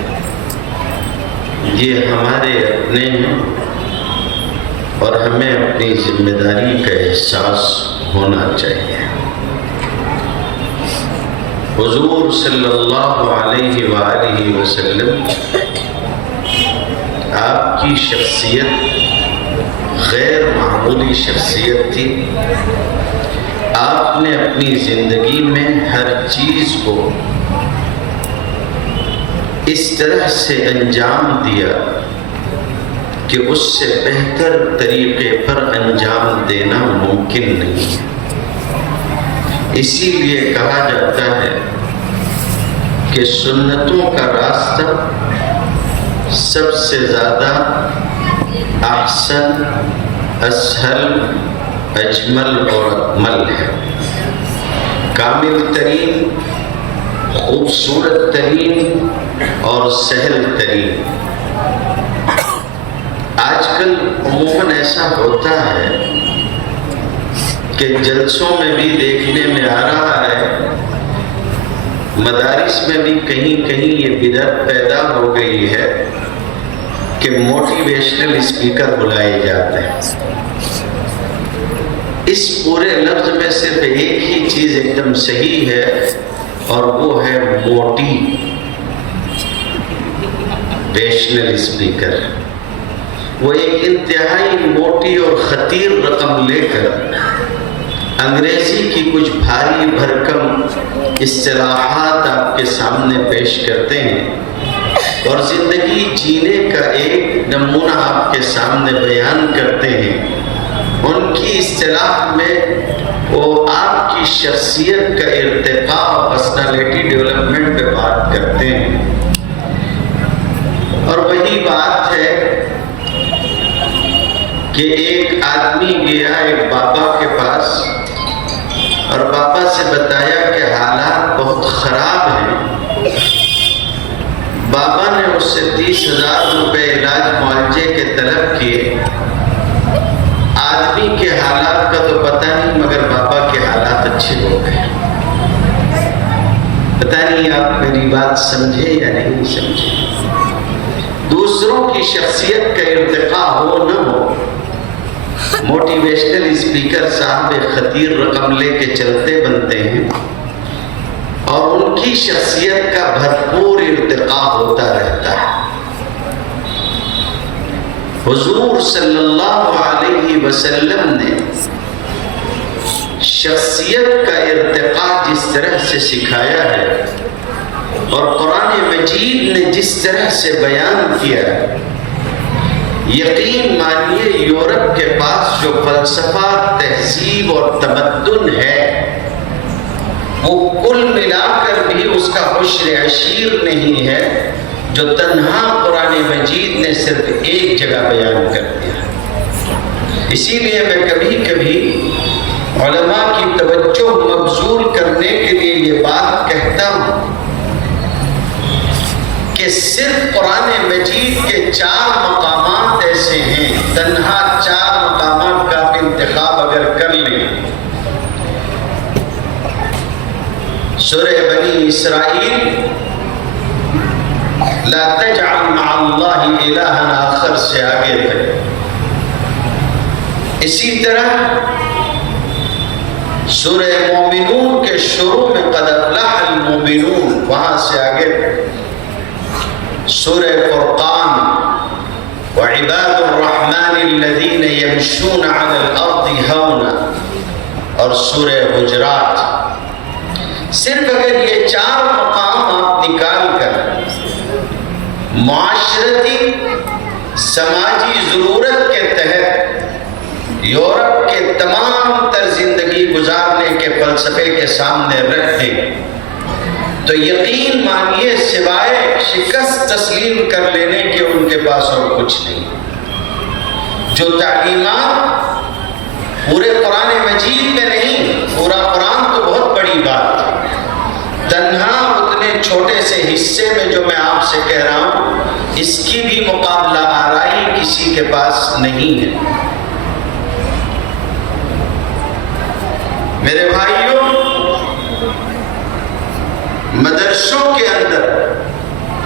یہ ہمارے اپنے ہیں اور ہمیں اپنی ذمہ داری کا احساس ہونا چاہیے۔ حضور صلی اللہ علیہ وآلہ وسلم، آپ کی شخصیت غیر معمولی شخصیت تھی۔ آپ نے اپنی زندگی میں ہر چیز کو اس طرح سے انجام دیا کہ اس سے بہتر طریقے پر انجام دینا ممکن نہیں ہے۔ اسی لیے کہا جاتا ہے کہ سنتوں کا راستہ سب سے زیادہ احسن، اسہل، اجمل اور اکمل ہے، کامل ترین، خوبصورت ترین اور سہل ترین۔ آج کل عموماً ایسا ہوتا ہے کہ جلسوں میں بھی دیکھنے میں آ رہا ہے، مدارس میں بھی کہیں کہیں یہ بدعت پیدا ہو گئی ہے کہ موٹیویشنل اسپیکر بلائے جاتے ہیں۔ اس پورے لفظ میں صرف ایک ہی چیز ایک دم صحیح ہے اور وہ ہے موٹیویشنل اسپیکر۔ وہ ایک انتہائی موٹی اور خطیر رقم لے کر انگریزی کی کچھ بھاری بھرکم اصطلاحات آپ کے سامنے پیش کرتے ہیں اور زندگی جینے کا ایک نمونہ آپ کے سامنے بیان کرتے ہیں۔ ان کی اصطلاح میں وہ آپ کی شخصیت کا ارتقاء اور پرسنالٹی ڈیولپمنٹ پہ بات کرتے ہیں، اور وہی بات ہے کہ ایک آدمی گیا ایک بابا کے پاس اور بابا سے بتایا کہ حالات بہت خراب ہیں۔ بابا نے اس سے 30,000 روپے علاج معالجے کے طلب کیے۔ آدمی کے حالات کا تو پتہ نہیں، مگر بابا کے حالات اچھے ہو گئے۔ پتہ نہیں آپ میری بات سمجھے یا نہیں سمجھے۔ دوسروں کی شخصیت کا ارتقاء ہو نہ ہو، موٹیویشنل اسپیکر صاحب ایک خطیر رقم لے کے چلتے بنتے ہیں اور ان کی شخصیت کا بھرپور ارتقاء ہوتا رہتا ہے۔ حضور صلی اللہ علیہ وسلم نے شخصیت کا ارتقاء جس طرح سے سکھایا ہے اور قرآن مجید نے جس طرح سے بیان کیا ہے، یقین مانیے یورپ کے پاس جو فلسفہ، تہذیب اور تمدن ہے وہ کل ملا کر بھی اس کا عشر عشیر نہیں ہے جو تنہا قرآن مجید نے صرف ایک جگہ بیان کر دیا۔ اسی لیے میں کبھی کبھی علماء کی توجہ مبذول کرنے کے لیے یہ بات کہتا ہوں کہ صرف قرآن مجید کے 4 مقامات ایسے ہیں، تنہا 4 مقامات کا انتخاب اگر کر لیں، سورہ بنی اسرائیل لا تجعل مع اللہ الہا آخر سے آگے تک، اسی طرح سورہ مومنون کے شروع میں قد افلح المومنون وہاں سے آگے تک، سورہ فرقان وعباد الرحمن الذین یمشون علی الارض ہونا اور سورہ حجرات۔ صرف اگر یہ 4 مقام آپ نکال کر معاشرتی سماجی ضرورت کے تحت یورپ کے تمام تر زندگی گزارنے کے فلسفے کے سامنے رکھ دیں تو یقین مانیے سوائے شکست تسلیم کر لینے کے ان کے پاس اور کچھ نہیں۔ جو تعلیمات پورے قرآن مجید میں نہیں، پورا قرآن تو بہت بڑی بات ہے، تنہا اتنے چھوٹے سے حصے میں جو میں آپ سے کہہ رہا ہوں اس کی بھی مقابلہ آرائی کسی کے پاس نہیں ہے۔ میرے بھائیوں، مدرسوں کے اندر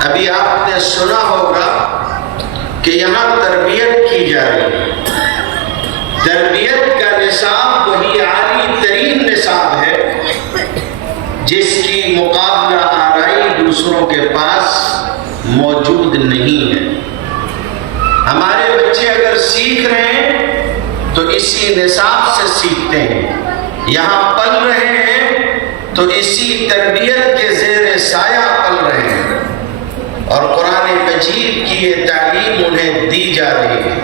ابھی آپ نے سنا ہوگا کہ یہاں تربیت کی جا رہی ہے۔ تربیت کا نصاب وہی عالی ترین نصاب ہے جس کی مقابلہ آرائی دوسروں کے پاس موجود نہیں ہے۔ ہمارے بچے اگر سیکھ رہے ہیں تو اسی نصاب سے سیکھتے ہیں، یہاں پل رہے ہیں تو اسی تربیت کے زیر سایہ پل رہے ہیں، اور قرآن مجید کی یہ تعلیم انہیں دی جا رہی ہے،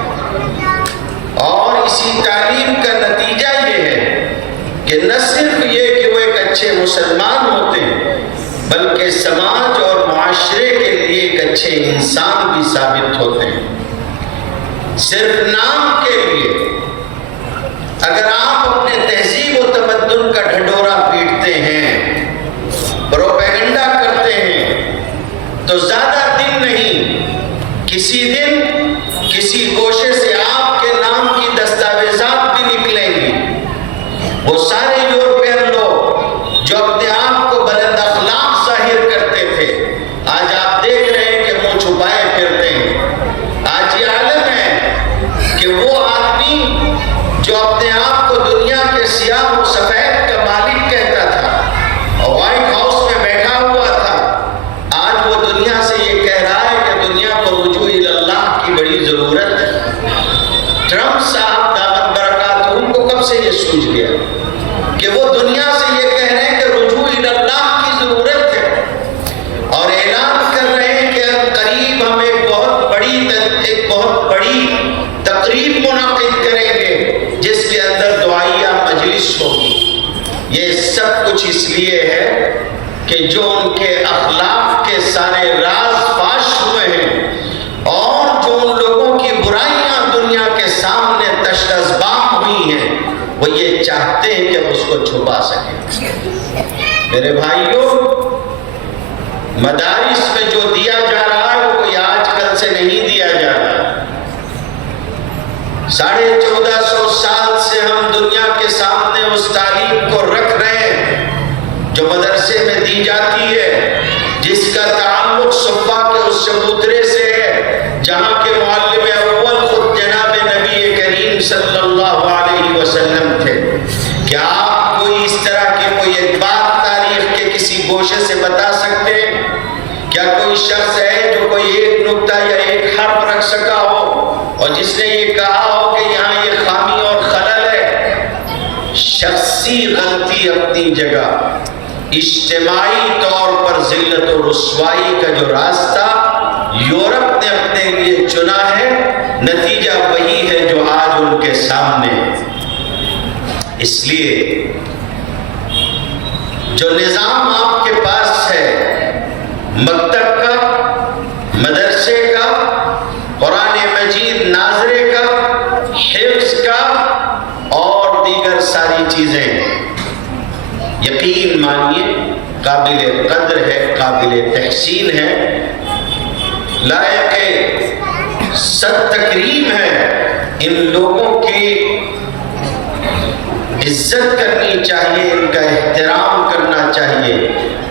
اور اسی تعلیم کا نتیجہ یہ ہے کہ نہ صرف یہ کہ وہ ایک اچھے مسلمان ہوتے ہیں بلکہ سماج اور معاشرے کے لیے ایک اچھے انسان بھی ثابت ہوتے ہیں۔ صرف نام کے لیے اگر آپ اپنے تہذیب و تمدن کا ڈھنڈورا پیٹتے ہیں، پروپیگنڈا کرتے ہیں، تو زیادہ دن نہیں، کسی دن کسی گوشے سے آپ کے نام کی دستاویزات بھی نکلیں گی۔ وہ سارے یورپین لوگ جو اپنے آپ کو بلند اخلاق ظاہر کرتے تھے، آج آپ دیکھ رہے ہیں کہ منہ چھپائے پھرتے ہیں۔ آج یہ عالم ہے کہ وہ آدمی جو اپنے آپ کو دنیا کے سیاہ و سفید کا مالک کہتا تھا اور وائٹ ہاؤس میں بیٹھا ہوا تھا، آج وہ دنیا سے یہ کہہ رہا ہے کہ دنیا کو رجوع اللہ کی بڑی ضرورت ہے۔ ٹرمپ صاحب دامت برکاتہ کو کب سے یہ سوچ گیا کہ وہ دنیا سے یہ کہہ رہے ہیں کہ رجوع اللہ کی ضرورت ہے، اور اعلان کر رہے ہیں کہ قریب ہم ایک بہت بڑی تقریب منعقد کریں گے جس کے اندر دعائیہ مجلس ہوگی۔ یہ سب کچھ اس لیے ہے کہ جو ان کے اخلاق کے سارے راز فاش ہوئے ہیں اور جو ان لوگوں کی برائیاں دنیا کے سامنے تشدزبام ہوئی ہیں، وہ یہ چاہتے ہیں کہ اس کو چھپا سکیں۔ میرے بھائیوں، مدارس میں جو دیا جا رہا ہے وہ کوئی آج کل سے نہیں دیا جا رہا۔ 1450 سال سے ہم دنیا کے سامنے اس تعلیم کو رکھ رہے ہیں جو مدرسے میں دی جاتی ہے، جس کا تعلق صفا کے اس چبوترے سے ہے جہاں کے معلم اول خود جناب نبی کریم صلی اللہ علیہ وسلم تھے۔ کیا آپ کوئی اس طرح کی کوئی ایک بات تاریخ کے کسی گوشے سے بتا سکتے ہیں؟ کیا کوئی شخص ہے جو کوئی ایک نکتہ یا ایک حرف رکھ سکا ہو اور جس نے یہ کہا ہو کہ یہاں یہ خامی اور خلل ہے؟ شخصی غلطی اپنی جگہ، اجتماعی طور پر ذلت و رسوائی کا جو راستہ یورپ نے اپنے لیے چنا ہے، نتیجہ وہی ہے جو آج ان کے سامنے ہے۔ اس لیے جو نظام آپ کے پاس ہے، مکتب کا، مدرسے کا، قرآن مجید ناظرے کا، حفظ کا اور دیگر ساری چیزیں، یقین مانیے قابل قدر ہے، قابل تحسین ہے، لائق صد تکریم ہے۔ ان لوگوں کی عزت کرنی چاہیے، ان کا احترام کرنا چاہیے،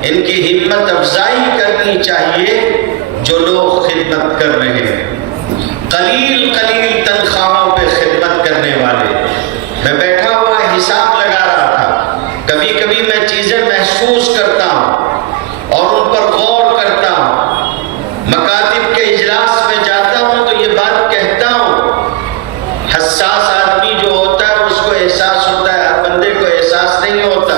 ان کی ہمت افزائی کرنی چاہیے جو لوگ خدمت کر رہے ہیں، قلیل تنخواہوں پہ خدمت کرنے والے۔ میں بیٹھا ہوا حساب لگا رہا تھا، کبھی کبھی میں چیزیں محسوس کرتا ہوں اور ان پر غور کرتا ہوں۔ مکاتب کے اجلاس میں جاتا ہوں تو یہ بات کہتا ہوں، حساس آدمی جو ہوتا ہے اس کو احساس ہوتا ہے، ہر بندے کو احساس نہیں ہوتا۔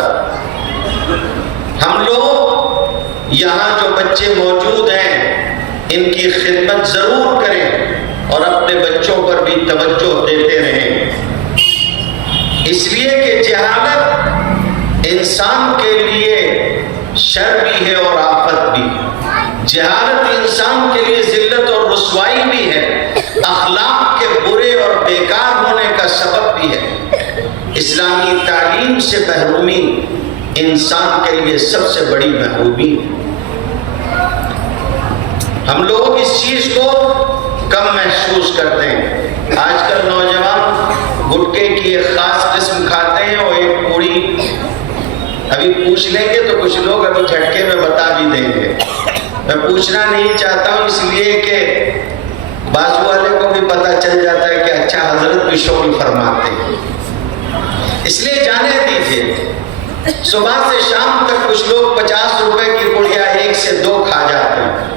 ہم لوگ یہاں جو بچے موجود ہیں ان کی خدمت ضرور کریں اور اپنے بچوں پر بھی توجہ دیتے رہیں، اس لیے کہ جہالت انسان کے لیے شر بھی ہے اور آفت بھی۔ جہالت انسان کے لیے ذلت اور رسوائی بھی ہے، اخلاق کے برے اور بیکار ہونے کا سبب بھی ہے۔ اسلامی تعلیم سے محرومی انسان کے لیے سب سے بڑی محرومی ہے۔ ہم لوگ اس چیز کو کم محسوس کرتے ہیں۔ آج کل نوجوان گٹکے کی ایک خاص قسم کھاتے ہیں اور ایک پوڑی ابھی پوچھ لیں گے تو کچھ لوگ ابھی جھٹکے میں بتا بھی دیں گے۔ میں پوچھنا نہیں چاہتا ہوں اس لیے کہ بازو والے کو بھی پتہ چل جاتا ہے کہ اچھا حضرت بھی شغل فرماتے ہیں، اس لیے جانے دیجیے۔ صبح سے شام تک کچھ لوگ 50 روپے کی پوڑیاں 1 سے 2 کھا جاتے ہیں۔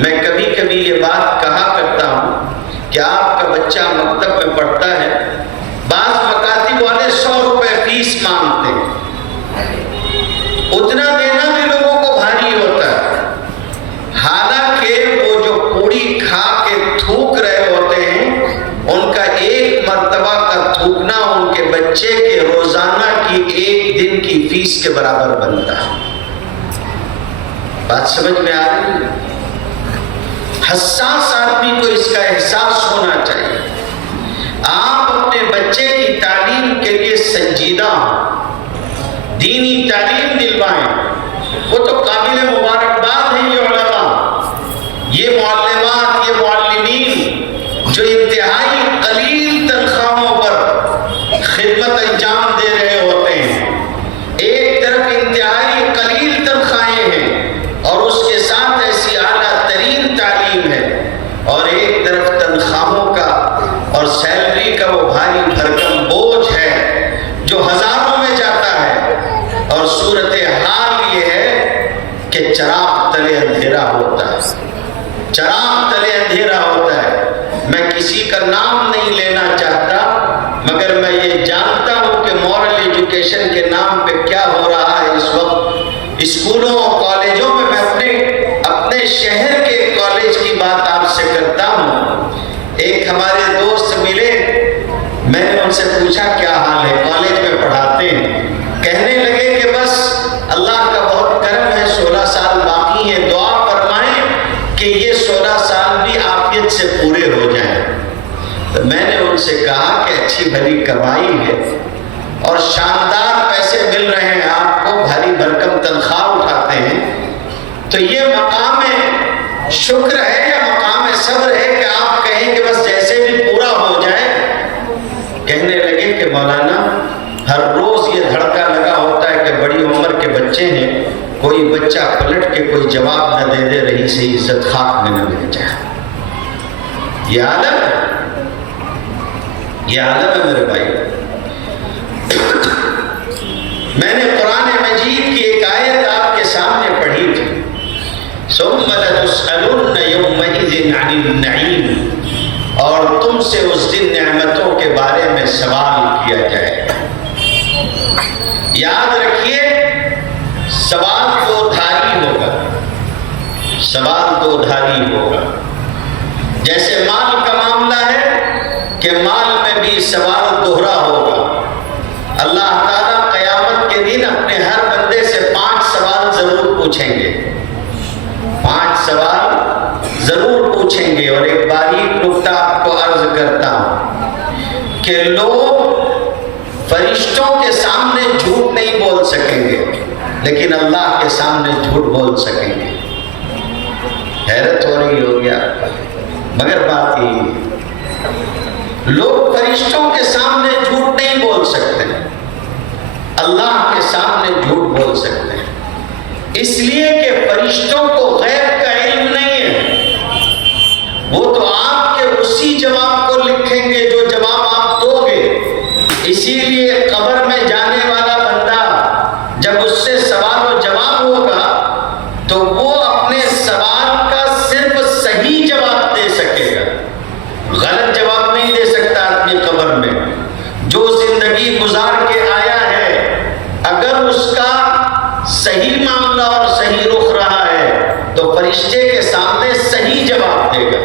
میں کبھی کبھی یہ بات کہا کرتا ہوں کہ آپ کا بچہ مکتب میں پڑھتا ہے، بعض مکاتب والے 100 روپے فیس مانگتے ہیں، اتنا دینا بھی لوگوں کو بھاری ہوتا ہے، حالانکہ وہ جو پوڑی کھا کے تھوک رہے ہوتے ہیں ان کا ایک مرتبہ کا تھوکنا ان کے بچے کے روزانہ کی 1 دن کی فیس کے برابر بنتا ہے۔ بات سمجھ میں آ رہی ہے؟ حساس آدمی کو اس کا احساس ہونا چاہیے. آپ اپنے بچے کی تعلیم کے لیے سنجیدہ ہوں، دینی تعلیم دلوائیں. وہ تو قابل مبارکباد ہے یہ علماء، یہ معلمات، یہ معلمین جو انتہائی قلیل تنخواہوں پر خدمت انجام دے رہے ہوتے ہیں. ایک طرف انتہائی قلیل تنخواہیں ہیں اور اس کے ساتھ ایسی اعلیٰ ترین تعلیم ہے، اور ایک طرف تنخواہوں کا اور سیلری کا وہ بھاری بھرکم بوجھ ہے جو ہزاروں میں جاتا ہے. اور صورتحال یہ ہے کہ چراغ تلے اندھیرا ہوتا ہے، چراغ تلے اندھیرا ہوتا ہے. میں کسی کا نام نہیں لینا چاہتا، مگر میں یہ جانتا ہوں کہ مورل ایجوکیشن کے نام پہ کیا ہو رہا ہے اس وقت اسکولوں اور کالجوں میں. میں اپنے شہر کے کالج کی بات آپ سے کرتا ہوں. ایک ہمارے دوست ملے، میں نے ان سے پوچھا کیا حال ہے، کالج میں پڑھاتے ہیں. کہنے لگے کہ بس اللہ کا بہت کرم ہے، 16 سال باقی ہیں، دعا فرمائیں کہ یہ 16 سال بھی عافیت سے پورے ہو جائیں. تو میں نے ان سے کہا کہ اچھی بھلی کمائی ہے اور شاندار پیسے مل رہے ہیں آپ کو، بھاری بھرکم تنخواہ اٹھاتے ہیں، تو یہ مقام شکر ہے یا مقام صبر ہے کہ آپ کہیں کہ بس جیسے بھی پورا ہو جائے. کہنے لگے کہ مولانا ہر روز یہ دھڑکا لگا ہوتا ہے کہ بڑی عمر کے بچے ہیں، کوئی بچہ پلٹ کے کوئی جواب نہ دے دے، رہی سے عزت خاک میں نہ مل جائے. یہ عالم ہے، یہ عالم ہے میرے بھائی. میں نے قرآن مجید کی ایک آیت آپ کے سامنے پڑھی تھی، ثم لتسألن یومئذ عن النعیم، اور تم سے اس دن نعمتوں کے بارے میں سوال کیا جائے گا. یاد رکھیے سوال دو دھاری ہوگا، سوال دو دھاری ہوگا. جیسے مال کا معاملہ ہے کہ مال میں بھی سوال دوہرا ہوگا. اللہ تعالیٰ قیامت کے دن اپنے ہر بندے سے 5 سوال ضرور پوچھیں گے، 5 سوال ضرور پوچھیں گے. اور ایک باریک نکتہ آپ کو عرض کرتا ہوں کہ لوگ فرشتوں کے سامنے جھوٹ نہیں بول سکیں گے، لیکن اللہ کے سامنے جھوٹ بول سکیں گے. حیرت ہو رہی ہوگی آپ کو، مگر بات یہی ہے، لوگ فرشتوں کے سامنے جھوٹ نہیں بول سکتے، اللہ کے سامنے جھوٹ بول سکتے ہیں. اس لیے کہ فرشتوں کو غیب کا علم نہیں ہے، وہ تو آپ کے اسی جواب کو لکھیں گے جو جواب آپ دو گے. اسی لیے قبر میں جانے والا بندہ جب اس سے سوال و جواب ہوگا تو وہ اپنے سوال کا صرف صحیح جواب دے سکے گا، غلط جواب نہیں دے سکتا آدمی قبر میں. جو زندگی گزار کے آیا ہے اگر اس کا صحیح معاملہ اور صحیح رخ رہا ہے تو فرشتے کے سامنے صحیح جواب دے گا.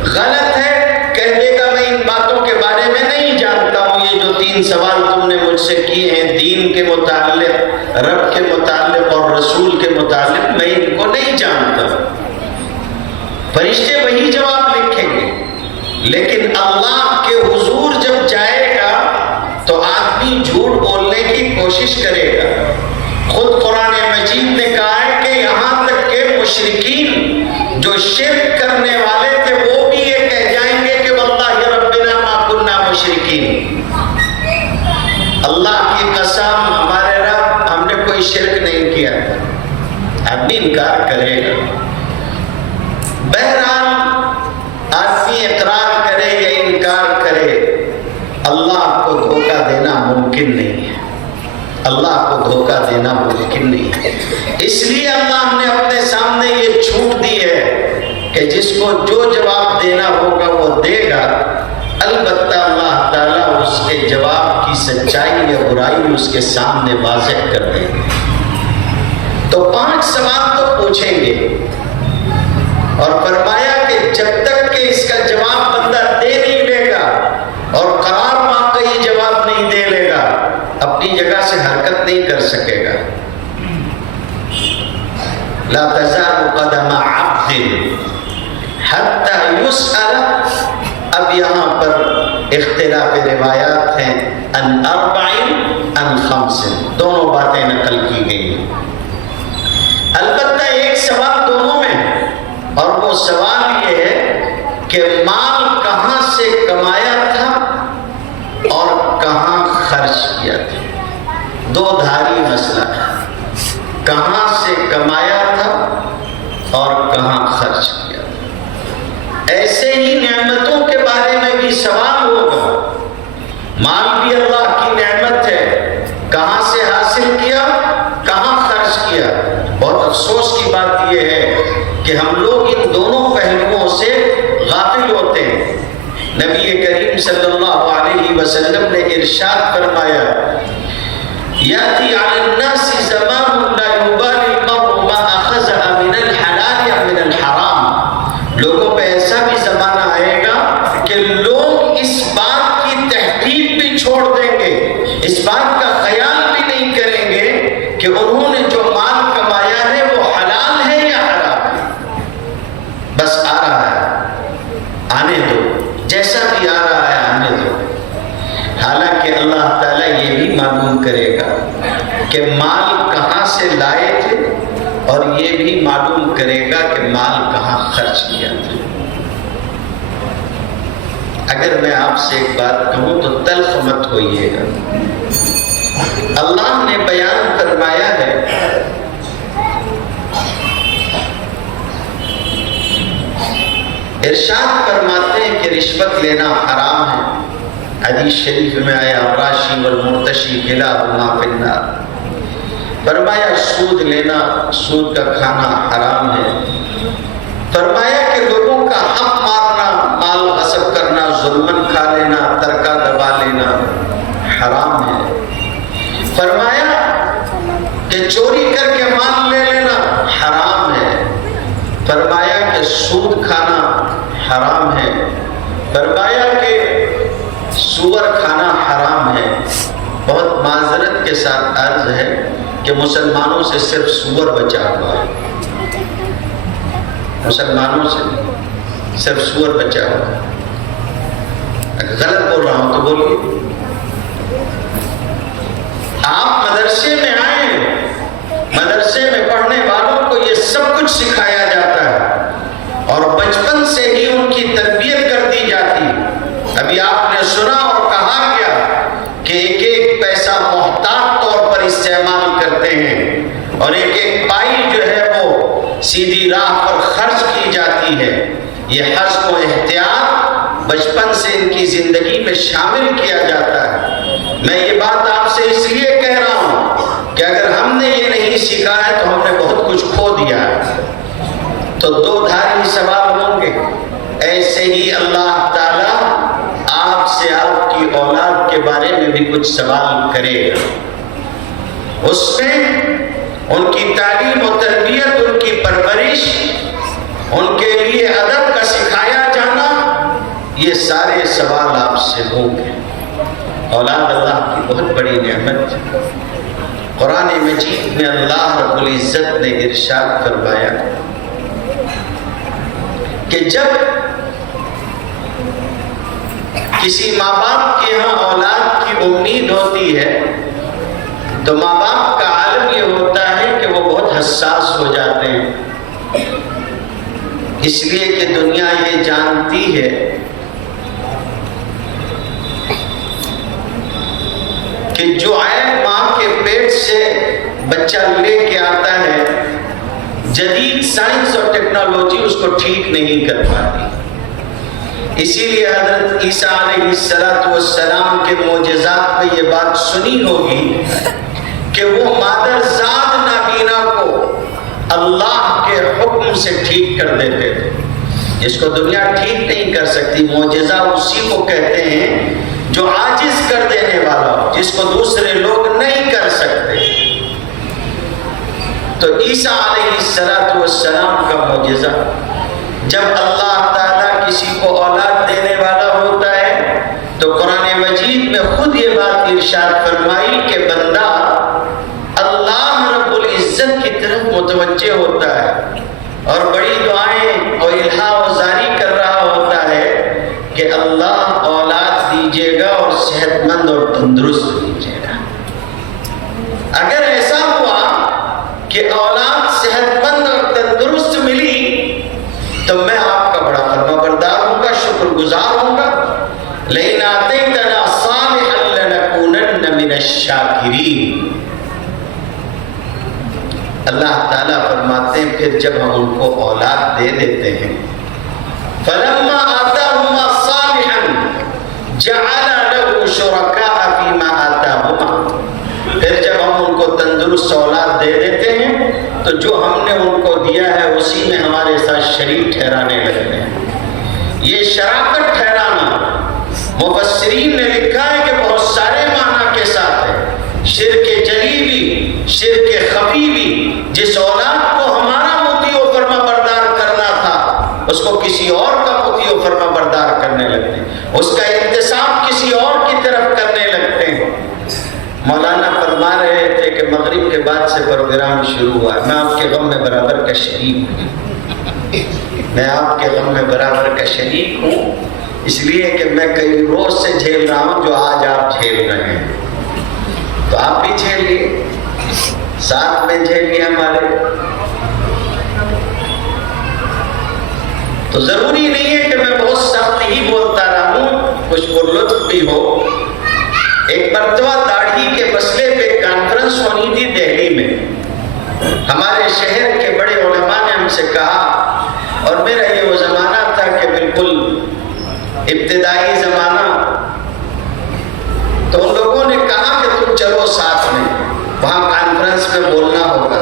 غلط ہے کہہ دے گا میں ان باتوں کے بارے میں نہیں جانتا ہوں، یہ جو 3 سوال تم نے مجھ سے کیے ہیں دین کے متعلق، رب کے متعلق اور رسول کے متعلق، میں ان کو نہیں جانتا. فرشتے وہی جواب لکھیں گے. لیکن اللہ کے حضور جب جائے گا تو آدمی جھوٹ بولنے کی کوشش کرے گا. خود قرآن مجید نے کہا ہے کہ یہاں تک کہ مشرکین جو شرک کرنے والے تھے وہ بھی یہ کہہ جائیں گے کہ واللہ ربنا ما کننا مشرکین، اللہ کی قسم ہمارے رب ہم نے کوئی شرک نہیں کیا تھا. آدمی انکار کرے گا. بہرحال آدمی اقرار کرے یا انکار کرے، اللہ کو دھوکہ دینا ممکن نہیں ہے، اللہ کو دھوکہ دینا ممکن نہیں ہے. اس لیے اللہ نے اپنے سامنے یہ چھوٹ دی ہے کہ جس کو جو جواب دینا ہوگا وہ دے گا. البتہ اللہ تعالیٰ اس کے جواب کی سچائی یا برائی اس کے سامنے واضح کر دیں گے. تو 5 سوال تو پوچھیں گے، اور فرمایا کہ جب تک کہ اس کا جواب بندہ دے نہیں لے گا اور قرار واقعی جواب نہیں دے لے گا، اپنی جگہ سے حرکت نہیں کر سکے گا. لا تزال قدم عبد اختلاف روایات ہیں ان اربعین ان خمس، دونوں باتیں نقل کی گئی ہیں۔ البتہ ایک سوال دونوں میں ہے، اور وہ سوال یہ ہے کہ مال کہاں سے کمایا تھا اور کہاں خرچ کیا تھا۔ دو دھاری مسئلہ ہے، کہاں سے کمایا تھا اور کہاں خرچ کیا تھا۔ ایسے ہی نعمتوں کے بارے میں بھی سوال ہوگا، مال بھی اللہ کی نعمت ہے، کہاں سے حاصل کیا، کہاں خرچ کیا۔ بہت افسوس کی بات یہ ہے کہ ہم لوگ ان دونوں پہلوؤں سے غافل ہوتے ہیں۔ نبی کریم صلی اللہ علیہ وسلم نے ارشاد فرمایا، یاتی علی الناس زمان لا یبالی المرء ما اخذ من الحلال یا من الحرام۔ لوگوں پہ ایسا بھی زمانہ آئے گا کہ لوگ اس بات کی تحقیق بھی چھوڑ دیں گے، اس بات کا خیال بھی نہیں کریں گے کہ انہوں نے جو مال کمایا ہے وہ حلال ہے یا حرام ہے۔ بس آ رہا ہے، آنے دو، جیسا بھی آ رہا ہے آنے دو۔ حالانکہ اللہ تعالیٰ یہ بھی معلوم کرے گا کہ مال کہاں سے لائے تھے، اور یہ بھی معلوم کرے گا کہ مال کہاں خرچ کیا تھا۔ اگر میں آپ سے ایک بات کہوں تو تلخ مت ہوئیے گا۔ اللہ نے بیان فرمایا ہے ارشاد فرماتے ہیں کہ رشوت لینا حرام ہے۔ حدیث شریف میں آیا الراشی والمرتشی کلاہما فی النار۔ فرمایا سود لینا، سود کا کھانا حرام ہے۔ فرمایا کہ لوگوں کا حق مارنا، مال غصب کرنا، ظلمن کھا لینا، ترکہ دبا لینا حرام ہے۔ فرمایا کہ چوری کر کے مال لے لینا حرام ہے۔ فرمایا کہ سود کھانا حرام ہے۔ فرمایا کہ سور کھانا حرام ہے۔ بہت معذرت کے ساتھ عرض ہے کہ مسلمانوں سے صرف سور بچا ہوا ہے، مسلمانوں سے صرف سور بچا ہوا ہے۔ اگر غلط بول رہا ہوں تو بولیے۔ آپ مدرسے میں آئے، مدرسے میں پڑھنے والوں کو یہ سب کچھ سکھایا جاتا ہے اور بچپن سے ہی ان کی تربیت کر دی جاتی ہے۔ ابھی آپ نے سنا اور کہا کیا کہ ایک ایک پیسہ محتاط طور پر استعمال کرتے ہیں، اور ایک ایک پائی جو ہے وہ سیدھی راہ پر خرچ کی جاتی ہے۔ یہ حسب و احتیاط بچپن سے ان کی زندگی میں شامل کیا جاتا ہے۔ میں یہ بات آپ سے اس لیے کہہ رہا ہوں کہ اگر ہم نے یہ نہیں سیکھا ہے تو ہم نے بہت کچھ کھو دیا ہے۔ تو دو دھاری سوال ہوں گے۔ ایسے ہی اللہ تعالیٰ آپ سے آپ کی اولاد کے بارے میں بھی کچھ سوال کرے گا۔ اس میں ان کی تعلیم و تربیت، ان کی پرورش، ان کے لیے ادب کا سکھایا جانا، یہ سارے سوال آپ سے ہوں گے۔ اولاد اللہ کی بہت بڑی نعمت ہے۔ قرآن مجید میں اللہ رب العزت نے ارشاد فرمایا کہ جب کسی ماں باپ کے ہاں اولاد کی امید ہوتی ہے تو ماں باپ کا عالم یہ ہوتا ہے کہ وہ بہت حساس ہو جاتے ہیں، اس لیے کہ دنیا یہ جانتی ہے کہ جو عیب ماں کے پیٹ سے بچہ لے کے آتا ہے، جدید سائنس اور ٹیکنالوجی اس کو ٹھیک نہیں کر پاتی۔ اسی لیے حضرت عیسیٰ علیہ السلام کے معجزات میں یہ بات سنی ہوگی کہ وہ مادر زاد نابینا کو اللہ کے حکم سے ٹھیک کر دیتے تھے۔ جس کو دنیا ٹھیک نہیں کر سکتی، معجزہ اسی کو کہتے ہیں جو عاجز کر دینے والا ہو، جس کو دوسرے لوگ نہیں کر سکتے۔ تو عیسیٰ علیہ السلام کا معجزہ، جب اللہ تعالیٰ کسی کو اولاد دینے والا ہوتا ہے تو قرآن مجید میں خود یہ بات ارشاد فرمائی کہ بندہ اللہ رب العزت کی طرف متوجہ ہوتا ہے اور بڑی دعائیں اور الہا و زاری کر رہا ہوتا ہے کہ اللہ اولاد دیجیے اور صحت مند اور تندرست دیجیے گا۔ اگر ایسا ہوا کہ اولاد صحت مند اور تندرست ملی تو میں آپ کا بڑا فرما بردار ہوں گا، شکر گزار ہوں گا۔ لئن آتیتنا صالحا لنکونن من الشاکرین۔ اللہ تعالیٰ فرماتے ہیں پھر جب ہم ان کو اولاد دے دیتے ہیں، فلما آتاہما صالحا جعل له شرکاء فیما آتاہما۔ پھر جب ہم ان کو تندرست اولاد دے دیتے ہیں تو جو ہم نے ان کو دیا ہے اسی میں ہمارے ساتھ شریک ٹھہرانے لگتے ہیں۔ یہ شراکت ٹھہرانا مفسرین نے لکھا ہے کہ بہت سارے معنی کے ساتھ ہے۔ شرک جلی بھی، شرک خفی بھی۔ جس اولاد کو ہمارا مطیع و فرما بردار کرنا تھا اس کو کسی اور کا مطیع و فرما بردار کرنے لگتے ہیں، اس کا انتساب کسی اور کی طرف کرنے لگتے ہیں۔ مولانا فرما رہے تھے کہ مغرب کے بعد سے پروگرام شروع ہوا ہے، میں آپ کے غم میں برابر کا شریک ہوں، میں آپ کے غم میں برابر کا شریک ہوں، اس لیے کہ میں کئی روز سے جھیل رہا ہوں جو آج آپ جھیل رہے ہیں، تو آپ بھی جھیلیے، ساتھ میں جھیلیے ہمارے۔ تو ضروری نہیں ہے کہ میں بہت سخت ہی بولتا رہا ہوں، کچھ پرلطف بھی ہو۔ ایک مرتبہ داڑھی کے مسئلے پہ کانفرنس ہونی تھی دہلی میں، ہمارے شہر کے بڑے علماء نے ہم سے کہا، اور میرا یہ وہ زمانہ تھا کہ بالکل ابتدائی زمانہ، تو ان لوگوں نے کہا کہ تم چلو ساتھ میں، وہاں کانفرنس میں بولنا ہوگا،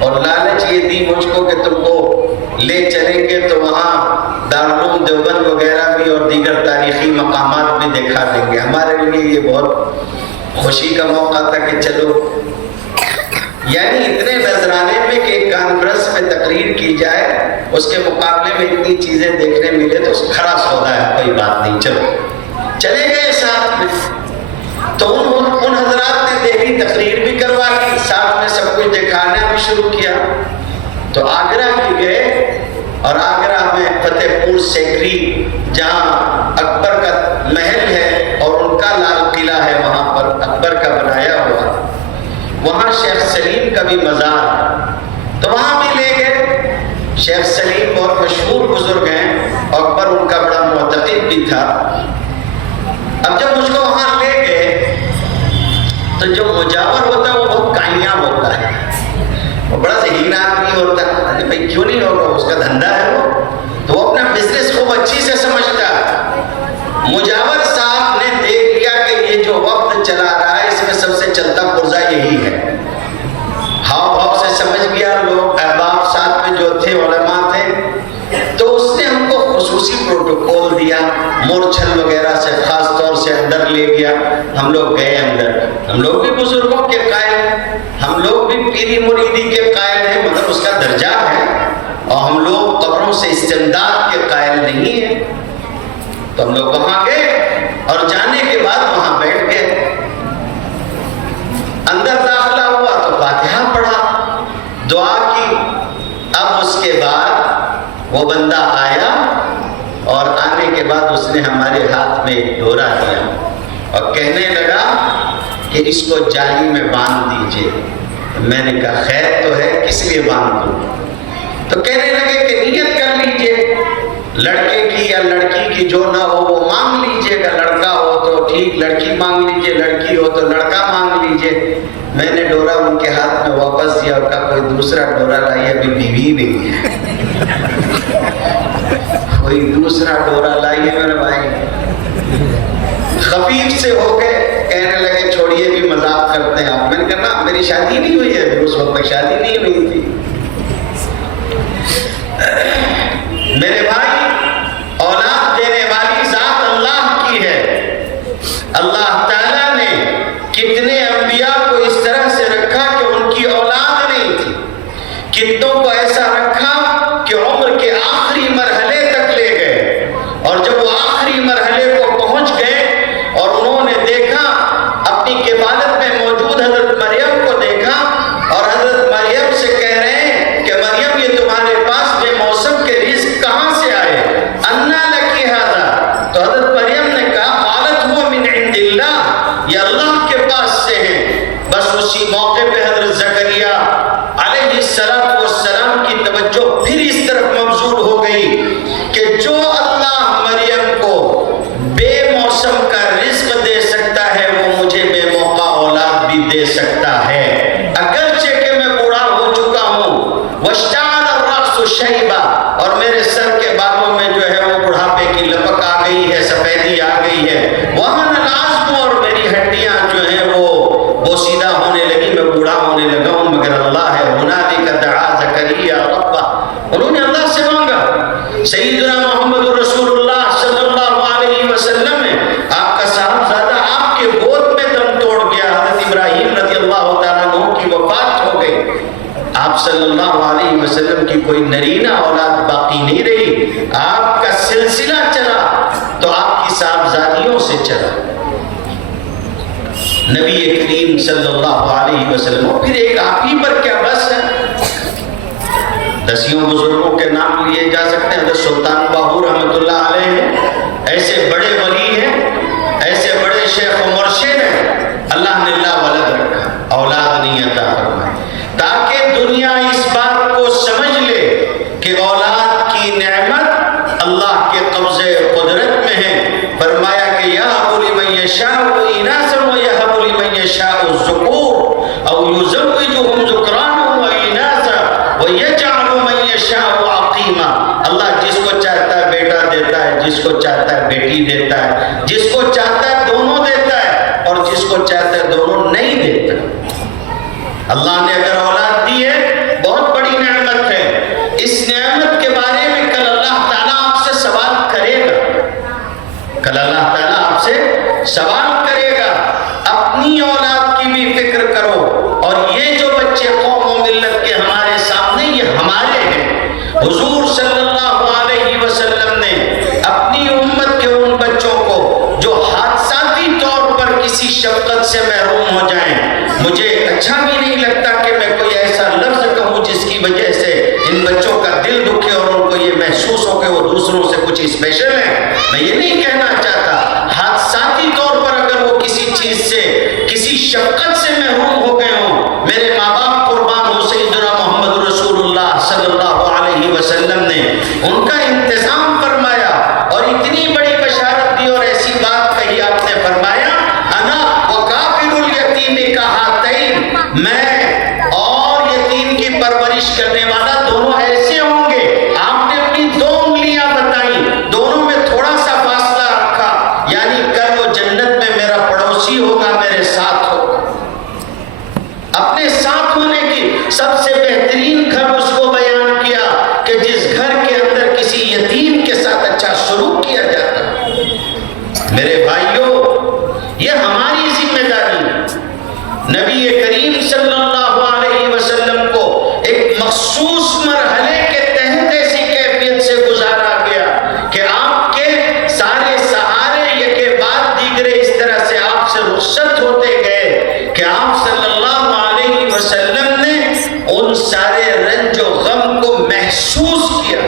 اور لالچ یہ دی مجھ کو کہ تم کو لے چلیں گے تو وہاں دارالعلوم دیوبند وغیرہ بھی اور دیگر تاریخی مقامات بھی دکھا دیں گے۔ ہمارے لیے یہ بہت خوشی کا موقع تھا کہ چلو، یعنی اتنے نذرانے میں کہ ایک کانفرنس میں تقریر کی جائے، اس کے مقابلے میں اتنی چیزیں دیکھنے ملے تو کھڑا سودا ہے، کوئی بات نہیں، چلو چلے گئے ساتھ میں۔ تو ان حضرات نے دہلی تقریر بھی کروا لی، ساتھ میں سب کچھ دکھانا بھی شروع کیا۔ تو آگرہ بھی گئے، اور آگرہ میں فتح پور سیکری جہاں اکبر کا محل ہے اور ان کا لال قلعہ ہے، وہاں پر اکبر کا بنایا ہوا، وہاں شیخ سلیم کا بھی مزار ہے، تو وہاں بھی لے گئے۔ شیخ سلیم بہت مشہور بزرگ ہیں، اکبر ان کا بڑا معتقد بھی تھا۔ اب جب مجھ کو وہاں لے گئے تو جو مجاور ہوتا ہے وہ بہت کامیاب ہوتا ہے، وہ بڑا ذہین آدمی ہوتا ہے، ارے بھائی کیوں نہیں ہوگا، اس کا دھندا ہے وہ، تو وہ اپنا بزنس خوب اچھی سے سمجھتا ہے۔ مجاور صاحب نے دیکھ لیا کہ یہ جو وقت چلا رہا ہے اس میں سب سے چلتا پرزا یہی ہے، ہاؤ بھاؤ سے سمجھ گیا، لوگ احباب ساتھ میں جو تھے علماء تھے، تو اس نے ہم کو خصوصی پروٹوکول دیا، مورچھل وغیرہ سے خاص طور سے اندر لے گیا۔ ہم لوگ گئے اندر، ہم لوگ بھی بزرگوں کے قائل، ہم لوگ بھی پیری مریدی کے قائل ہیں، مگر اس کا درجہ ہے، اور ہم لوگ قبروں سے استمداد کے قائل نہیں ہیں۔ تو ہم لوگ وہاں گئے، اور جانے کے بعد وہاں بیٹھ گئے، اندر داخلہ ہوا تو فاتحہ پڑھا، دعا کی۔ اب اس کے بعد وہ بندہ آیا، اور آنے کے بعد اس نے ہمارے ہاتھ میں ایک ڈورا دیا اور کہنے لگا کہ اس کو جالی میں باندھ دیجئے۔ میں نے کہا خیر تو ہے، کس لیے باندھ دوں؟ تو کہنے لگے کہ نیت کر لیجئے، لڑکے کی یا لڑکی کی جو نہ ہو وہ مانگ لیجئے گا، لڑکا ہو تو ٹھیک لڑکی مانگ لیجئے، لڑکی ہو تو لڑکا مانگ لیجئے۔ میں نے ڈورا ان کے ہاتھ میں واپس دیا اور کہا کوئی دوسرا ڈورا لائیے، ابھی بیوی نہیں ہے، کوئی دوسرا ڈورا لائیے میرے بھائی۔ خفیف سے ہو گئے، کہنے لگے چھوڑیے بھی مذاق کرتے ہیں آپ۔ میں نے کہا نا میری شادی نہیں ہوئی ہے، اس وقت تک شادی نہیں ہوئی تھی۔ میرے بھائی، اولاد دینے والی ذات اللہ کی ہے۔ اللہ تعالیٰ نے کتنے انبیاء کو اس طرح سے رکھا کہ ان کی اولاد نہیں تھی، کتنوں کو ایسا رکھا کہ عمر کے آخری مرحلے تک لے گئے، اور جب وہ آخری صاحبزادیوں سے چلا نبی کریم صلی اللہ علیہ وسلم. اور پھر ایک آپ ہی پر کیا بس ہے؟ دسیوں بزرگوں کے نام لیے جا سکتے ہیں. حضرت سلطان باہو رحمۃ اللہ علیہ ہیں، ایسے بڑے ولی ہیں، ایسے بڑے شیخ و مرشد ہیں، اللہ نے لا ولد رکھا، اولاد نہیں عطا فرمائی، تاکہ دنیا اس بات کو سمجھ لے کہ اولاد کی نعمت اللہ کے قبضے قدرت میں ہے. فرمایا کہ یہب لمن یشاء اناثا ویہب لمن یشاء الذکور او یزوجہم ذکرانا واناثا ویجعل من یشاء عقیما. اللہ جس کو چاہتا ہے بیٹا دیتا ہے، جس کو چاہتا ہے بیٹی دیتا ہے، جس کو چاہتا ہے دونوں دیتا ہے، اور جس کو چاہتا ہے دونوں نہیں دیتا. اللہ نے اگر اولاد دی ہے بہت بڑی نعمت ہے. اس نعمت کے بارے میں کل اللہ تعالیٰ آپ سے سوال کرے گا. کل اللہ تعالیٰ آپ سے سوال کرے گا. اپنی اولاد کی بھی فکر کرو. اور یہ جو بچے قوم و ملت کے ہمارے سامنے، یہ ہمارے ہیں. حضور صلی اللہ علیہ وسلم نے اپنی امت کے ان بچوں کو جو حادثاتی طور پر کسی شفقت سے محروم ہو جائیں، مجھے اچھا بھی نہیں لگتا کہ میں کوئی ایسا لفظ کہوں جس کی وجہ سے ان بچوں کا دل دکھے اور ان کو یہ محسوس ہو کہ وہ دوسروں سے کچھ اسپیشل ہیں. میں یہ نہیں کہنا چاہتا. حادثاتی طور پر اگر وہ کسی چیز سے، کسی شفقت سے محروم ہو گئے ہوں، میرے ماں باپ قربان ہو، سیدنا محمد رسول اللہ صلی اللہ علیہ وسلم نے ان کا انتظام فرمایا اور اتنی بڑی بشارت دی اور ایسی بات کہی. آپ نے فرمایا انا وکافل الیتیم کہاتین، میں اور یتیم کی پرورش کرنے والا دونوں ایسے ہوں گے. آپ نے اپنی دو انگلیاں بتائیں، دونوں میں تھوڑا سا فاصلہ رکھا، یعنی کل وہ جنت میں میرا پڑوسی ہوگا، میرے ساتھ ہوگا. اپنے ساتھ ہونے کی سب سے بہترین گھر اس کو بیان کیا کہ جس گھر کے اندر کسی یتیم کے ساتھ اچھا سلوک کیا جاتا. میرے بھائیوں، یہ ہماری ذمہ داری ہے. نبی کریم صلی اللہ علیہ وسلم کو ایک مخصوص مرحلے کے تحت ایسی کیفیت سے گزارا گیا کہ آپ کے سارے سہارے یکے بعد دیگرے اس طرح سے آپ سے رخصت ہوتے گئے کہ آپ صلی اللہ علیہ وسلم نے ان سارے رنج و غم کو محسوس کیا.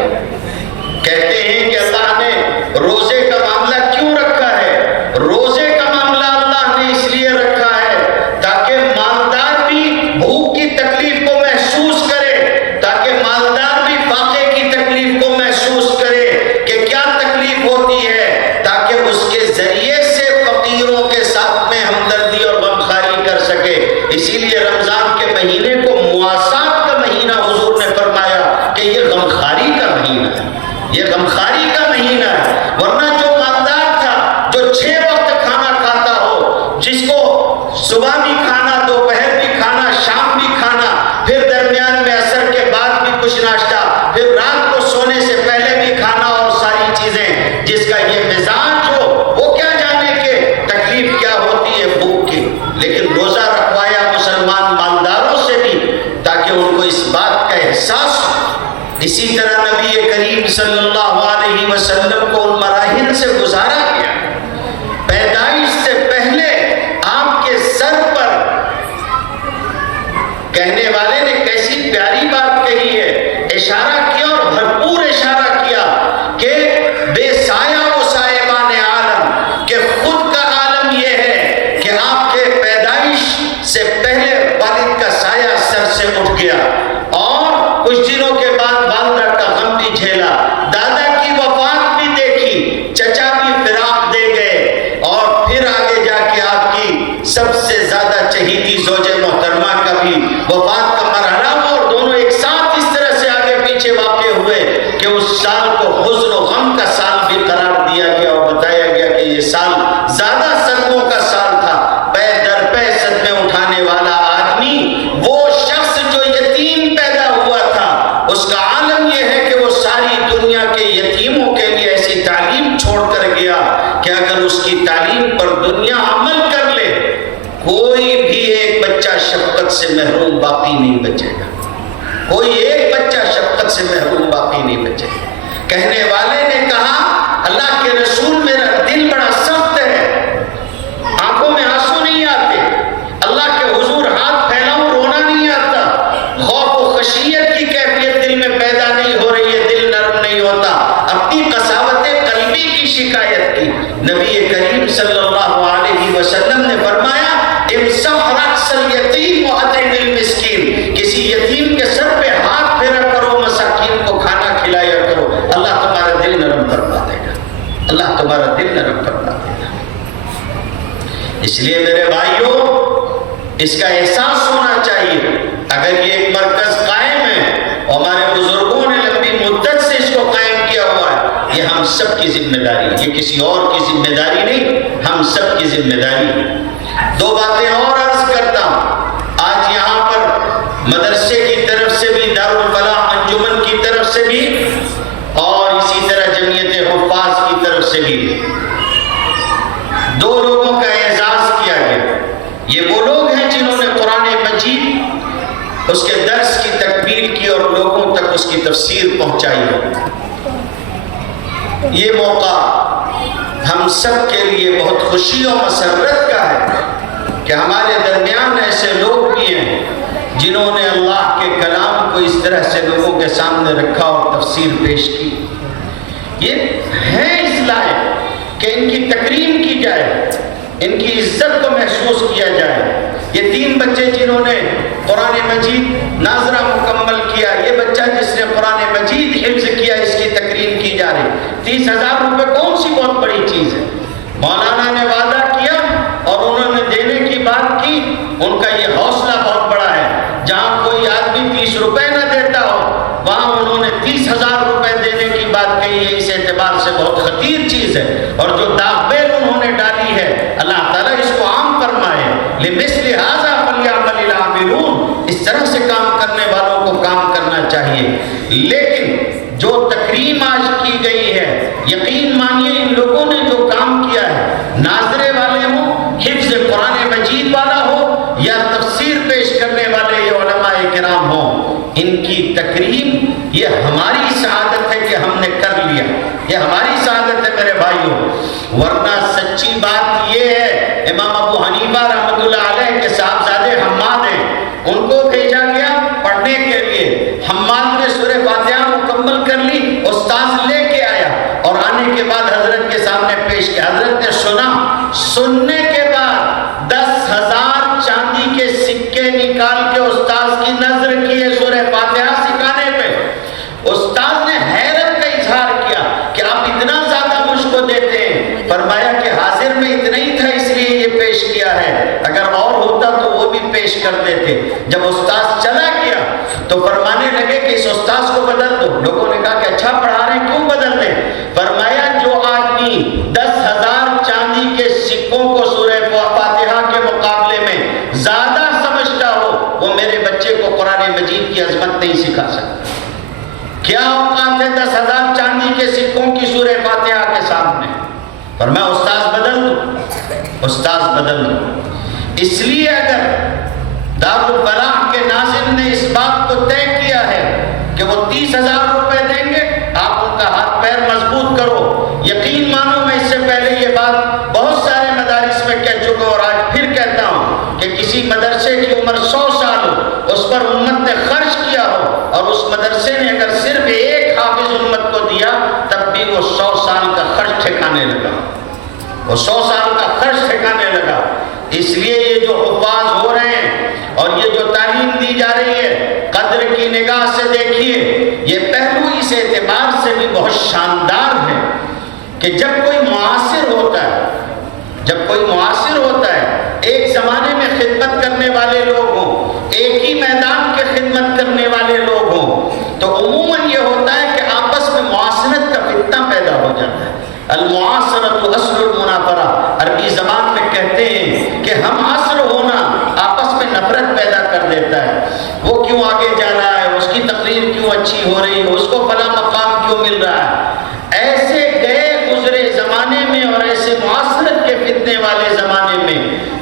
کہتے ہیں کہ اللہ نے روزے کا معاملہ کیوں رکھا ہے؟ روزے کا معاملہ اللہ نے اس لیے رکھا ہے تاکہ مالدار بھی بھوک کی تکلیف کو محسوس کرے، تاکہ مالدار بھی فاقے کی تکلیف کو محسوس کرے کہ کیا تکلیف ہوتی ہے، تاکہ اس کے ذریعے سے فقیروں کے ساتھ میں ہمدردی اور غمخواری کر سکے. اسی لیے رمضان کے مہینے کو مواسات کا مہینہ حضور نے فرمایا کہ یہ غمخواری کا مہینہ ہے، یہ غمخواری کا مہینہ ہے. ورنہ جو مالدار تھا، جو 6 وقت کھانا کھاتا ہو، جس کو صبح بھی کھانا، دوپہر بھی کھانا، شام بھی کھانا، پھر درمیان میں عصر کے بعد بھی کچھ ناشتہ، پھر رات کو سونے سے پہلے بھی کھانا اور ساری چیزیں، جس کا یہ مزاج ہو، وہ کیا جانے کہ تکلیف کیا ہوتی ہے بھوک کی. لیکن روزہ رکھوایا مسلمان مالداروں سے بھی تاکہ ان کو اس بات کا احساس ہو. اسی طرح نبی کریم صلی اللہ علیہ وسلم کو ان مراحل سے گزارا گیا. پیدائش سے پہلے آپ کے سر پر، کہنے والے نے کیسی پیاری بات کہی ہے، اشارہ کیا اور بھرپور اشارہ کیا کہ بے سایہ و سائبان عالم، کہ خود کا عالم یہ ہے کہ آپ کے پیدائش سے پہلے والد کا سایہ سر سے اٹھ گیا اور کچھ دنوں کے بعد والدہ کا غم بھی جھیلا، دادا کی وفات بھی دیکھی، چچا بھی فراق دے گئے، اور پھر آگے جا کے آپ کی سب سے زیادہ چہیتی زوج محترمہ کا بھی وفات کا مرحلہ ہوا، اور دونوں ایک ساتھ اس طرح سے آگے پیچھے واقع ہوئے کہ اس سال کو حزن و غم کا سال بھی قرار دیا گیا اور بتایا گیا کہ یہ سال زیادہ صدموں کا سال تھا. پے در پے صدمے اٹھانے والا آدمی وہ شخص جو یتیم پیدا ہوا تھا، اس کا عالم یہ ہے کہ وہ ساری دنیا کے یتیموں کے لیے ایسی تعلیم چھوڑ کر گیا کہ اگر اس کی تعلیم پر دنیا عمل کر لے، کوئی بھی ایک بچہ شفقت سے محروم باقی نہیں بچے گا. کوئی ایک بچہ شفقت سے محروم باقی نہیں بچے گا. کہنے والے نے کہا اللہ کے رسول، میرا دل بڑا گی. نبی کریم صلی اللہ علیہ وسلم نے فرمایا امسح رأس الیتیم واطعم المسکین، کسی یتیم کے سر پہ ہاتھ پھیرا کرو، مساکین کو کھانا کھلایا کرو، اللہ تمہارا دل نرم فرما دے گا، اللہ تمہارا دل نرم فرما دے گا. اس لیے میرے بھائیوں اس کا احساس ہونا چاہیے. اگر یہ ایک مرکز قائم ہے اور ہمارے بزرگوں نے لمبی مدت سے اس کو قائم کیا ہوا ہے، یہ ہم سب کی ذمہ داری ہے، یہ کسی اور کی ذمہ داری نہیں، ہم سب کی ذمہ داری ہے. دو باتیں اور عرض کرتا ہوں. آج یہاں پر مدرسے کی طرف سے بھی، دارالفلاح انجمن کی طرف سے بھی، اور اسی طرح جمعیت حفاظ کی طرف سے بھی دو لوگوں کا اعزاز کیا گیا. یہ وہ لوگ ہیں جنہوں نے قرآن مجید اس کے درس کی تکمیل کی اور لوگوں تک اس کی تفسیر پہنچائی ہے. یہ موقع ہم سب کے لیے بہت خوشی و مسرت کا ہے کہ ہمارے درمیان ایسے لوگ بھی ہیں جنہوں نے اللہ کے کلام کو اس طرح سے لوگوں کے سامنے رکھا اور تفسیر پیش کی. یہ ہے اس لائق کہ ان کی تکریم کی جائے، ان کی عزت کو محسوس کیا جائے. یہ 3 بچے جنہوں نے قرآن مجید ناظرہ مکمل کیا، یہ بچہ جس نے قرآن مجید حفظ کیا، اس کی تکریم کی جا رہی. 30,000 روپے کون سی بہت بڑی چیز ہے. مولانا نے وعدہ کیا اور انہوں نے دینے کی بات کی. ان کا یہ حوصلہ بہت بڑا ہے. جہاں کوئی آدمی 30 روپے نہ دیتا ہو وہاں انہوں نے 30,000 روپے دینے کی بات کہی ہے. اس اعتبار سے بہت خطیر چیز ہے. اور جو داغبیل انہوں نے ڈالی ہے، اللہ تعالیٰ اس کو عام فرمائے. لمثل ھذا فلیعمل العاملون، اس طرح سے کام کرنے والوں کو کام کرنا چاہیے. لیکن جو تکریم آج کی گئی ہے، یقین مانیے ان لوگوں نے جو کام کیا ہے، ناظرے والے ہوں، حفظ قرآن مجید والا ہو یا تفسیر پیش کرنے والے یہ علماء کرام ہوں، ان کی تکریم یہ ہماری سعادت ہے کہ ہم نے کر لیا. یہ ہماری سعادت ہے میرے بھائیوں. ورنہ سچی بات یہ ہے، امام ابو حنیفہ رحمۃ اللہ علیہ کے صاحبزادے حماد ہیں، ان کو بھیجا گیا پڑھنے کے لیے. حماد نے سورہ فاتحہ مکمل کر لی، استاذ لے کے آیا اور آنے کے بعد حضرت کے سامنے پیش کیا. حضرت نے سنا، سننے کے بعد 10,000 چاندی کے سکے نکال کے استاذ کی نظر کی ہے سورہ فاتحہ سکھانے پہ. استاذ نے حیرت کا اظہار کیا کہ آپ اتنا زیادہ مجھ کو دیتے ہیں. فرمایا کہ حاضر میں اتنا ہی تھا اس لیے یہ پیش کیا ہے، اگر اور ہوتا تو وہ بھی پیش کر دیتے. جب استاذ چلا گیا تو فرمانے لگے کہ اس استاذ کو بدل دو. لوگوں نے کہا کہ اچھا پڑھا رہے ہیں، کیوں بدل دیں؟ فرمایا جو آدمی 10,000 چاندی کے سکوں کو سورہ فاتحہ کے مقابلے میں زیادہ سمجھتا ہو، وہ میرے بچے کو قرآن مجید کی عظمت نہیں سکھا سکتا. کیا اوقات ہے 10,000 چاندی کے سکوں کی سورہ فاتحہ کے سامنے؟ فرمایا استاذ بدل دو، استاذ بدل دو. اس لیے اگر دارالفلاح کے ناظم نے اس بات کو طے کیا ہے کہ وہ 30,000 روپے دیں گے، آپ ان کا ہاتھ پیر مضبوط کرو. یقین مانو میں اس سے پہلے یہ بات بہت سارے مدارس میں کہہ چکا ہوں اور آج پھر کہتا ہوں کہ کسی مدرسے کی عمر 100 سال ہو، اس پر امت نے خرچ کیا ہو اور اس مدرسے نے اگر صرف ایک حافظ امت کو دیا تب بھی وہ 100 سال کا خرچ ٹھکانے لگا، وہ 100 سال کا خرچ ٹھکانے لگا. اس لیے یہ جو حفاظ ہو رہے ہیں اور یہ جو تعلیم دی جا رہی ہے، قدر کی نگاہ سے دیکھیے. یہ پہلو اس اعتبار سے بھی بہت شاندار ہے کہ جب کوئی معاصر ہوتا ہے، جب کوئی معاصر ہوتا ہے، ایک زمانے میں خدمت کرنے والے لوگ ہوں، ایک ہی میدان کے خدمت کرنے والے لوگ ہوں، تو عموماً یہ ہوتا ہے کہ آپس میں معاصرت کا فتنہ پیدا ہو جاتا ہے. المعاصرۃ اصل المنافرہ، عربی زبان میں کہتے ہیں کہ ہم اصل ہونا آپس میں نفرت پیدا کر دیتا ہے. وہ کیوں آگے جا رہا ہے، اس کی تقریر کیوں اچھی ہو رہی ہے، اس کو فلاں مقام کیوں مل رہا ہے. ایسے گئے گزرے زمانے میں اور ایسے معاصرت کے فتنے والے زمانے میں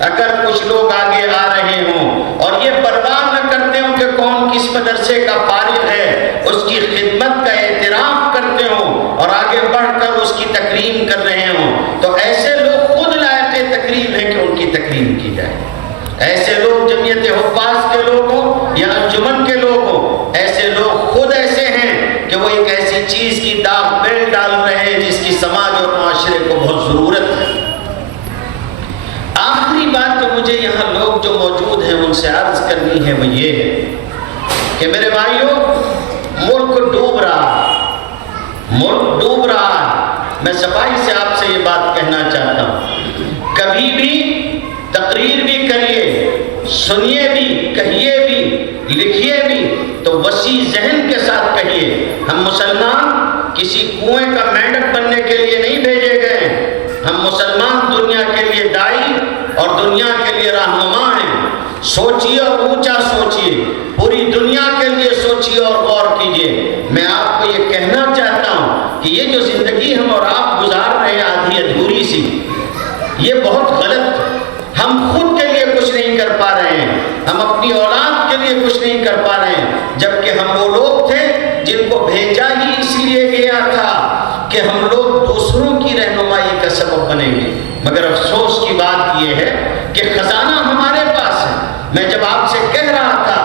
اگر کچھ لوگ آگے آ رہے ہوں اور یہ پرواہ نہ کرتے ہوں کہ کون کس مدرسے کا فارغ ہے، اس کی خدمت کا اعتراف کرتے ہوں اور آگے بڑھ کر اس کی تکریم کر رہے ہوں، تو ایسے لوگ خود لائق تکریم ہیں کہ ان کی تکریم کی جائے. ایسے لوگ جمعیت حفاظ کے لوگ ہوں یا انجمن کے لوگ ہوں، ایسے لوگ خود ایسے ہیں کہ وہ ایک ایسی چیز کی داغ بیل ڈال رہے ہیں جس کی سماج اور معاشرے کو بہت بہت ضرورت ہے۔ آخری بات جو مجھے یہاں لوگ جو موجود ہیں ان سے عرض کرنی ہے وہ یہ ہے کہ میرے بھائیوں، ملک ڈوب رہا ہے۔ میں صفائی سے آپ سے یہ بات کہنا چاہتا ہوں، کبھی بھی تقریر بھی کریے، سنیے بھی، کہیے بھی، لکھیے بھی تو وسیع ذہن کے ساتھ کہیے۔ ہم مسلمان کسی کنویں کا مینڈک بننے کے لیے نہیں بھیجے گئے ہیں، ہم مسلمان دنیا کے لیے داعی اور دنیا کے لیے رہنما ہیں۔ سوچیے اور اونچا سوچیے، پوری دنیا کے لیے سوچیے اور غور کیجیے۔ میں آپ کو یہ کہنا چاہتا ہوں کہ یہ جو زندگی ہم اور آپ گزار رہے ہیں آدھی ادھوری سی، یہ بہت غلط ہے۔ ہم خود کے لیے کچھ نہیں کر پا رہے ہیں، ہم اپنی اولاد کے لیے کچھ نہیں کر پا رہے ہیں، جبکہ ہم وہ لوگ تھے جن کو بھیجا ہی اس لیے گیا تھا کہ ہم لوگ دوسروں کی رہنمائی کا سبب بنیں گے۔ مگر افسوس کی بات یہ ہے کہ خزانہ ہمارے پاس ہے۔ میں جب آپ سے کہہ رہا تھا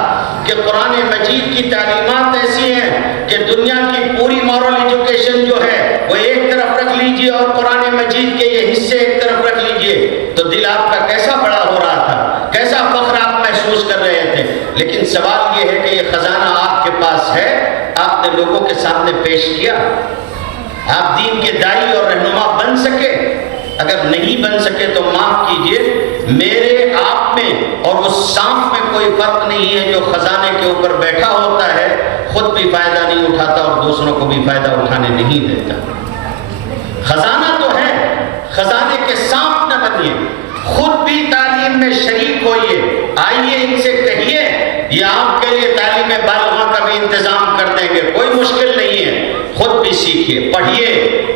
کہ قرآن مجید کی تعلیمات ایسی ہیں کہ دنیا کی پوری مورل ایجوکیشن جو ہے وہ ایک طرف رکھ لیجئے اور قرآن مجید کے یہ حصے ایک طرف رکھ لیجئے، تو دل آپ کا کیسا بڑا ہو رہا تھا، کیسا فخر آپ محسوس کر رہے تھے۔ لیکن سوال یہ ہے کہ یہ خزانہ آپ کے پاس ہے، آپ نے لوگوں کے سامنے پیش کیا؟ آپ دین کے داعی اور رہنما بن سکے؟ اگر نہیں بن سکے تو معاف کیجئے، میرے آپ میں اور اس سانپ میں کوئی فرق نہیں ہے جو خزانے کے اوپر بیٹھا ہوتا ہے، خود بھی فائدہ نہیں اٹھاتا اور دوسروں کو بھی فائدہ اٹھانے نہیں دیتا۔ خزانہ تو ہے، خزانے کے سانپ نہ بنیے، خود بھی تعلیم میں شریک ہوئیے۔ آئیے ان سے کہیے یہ آپ کے لیے تعلیم بالغہ کا بھی انتظام کر دیں گے، کوئی مشکل نہیں ہے، خود بھی سیکھیے، پڑھیے۔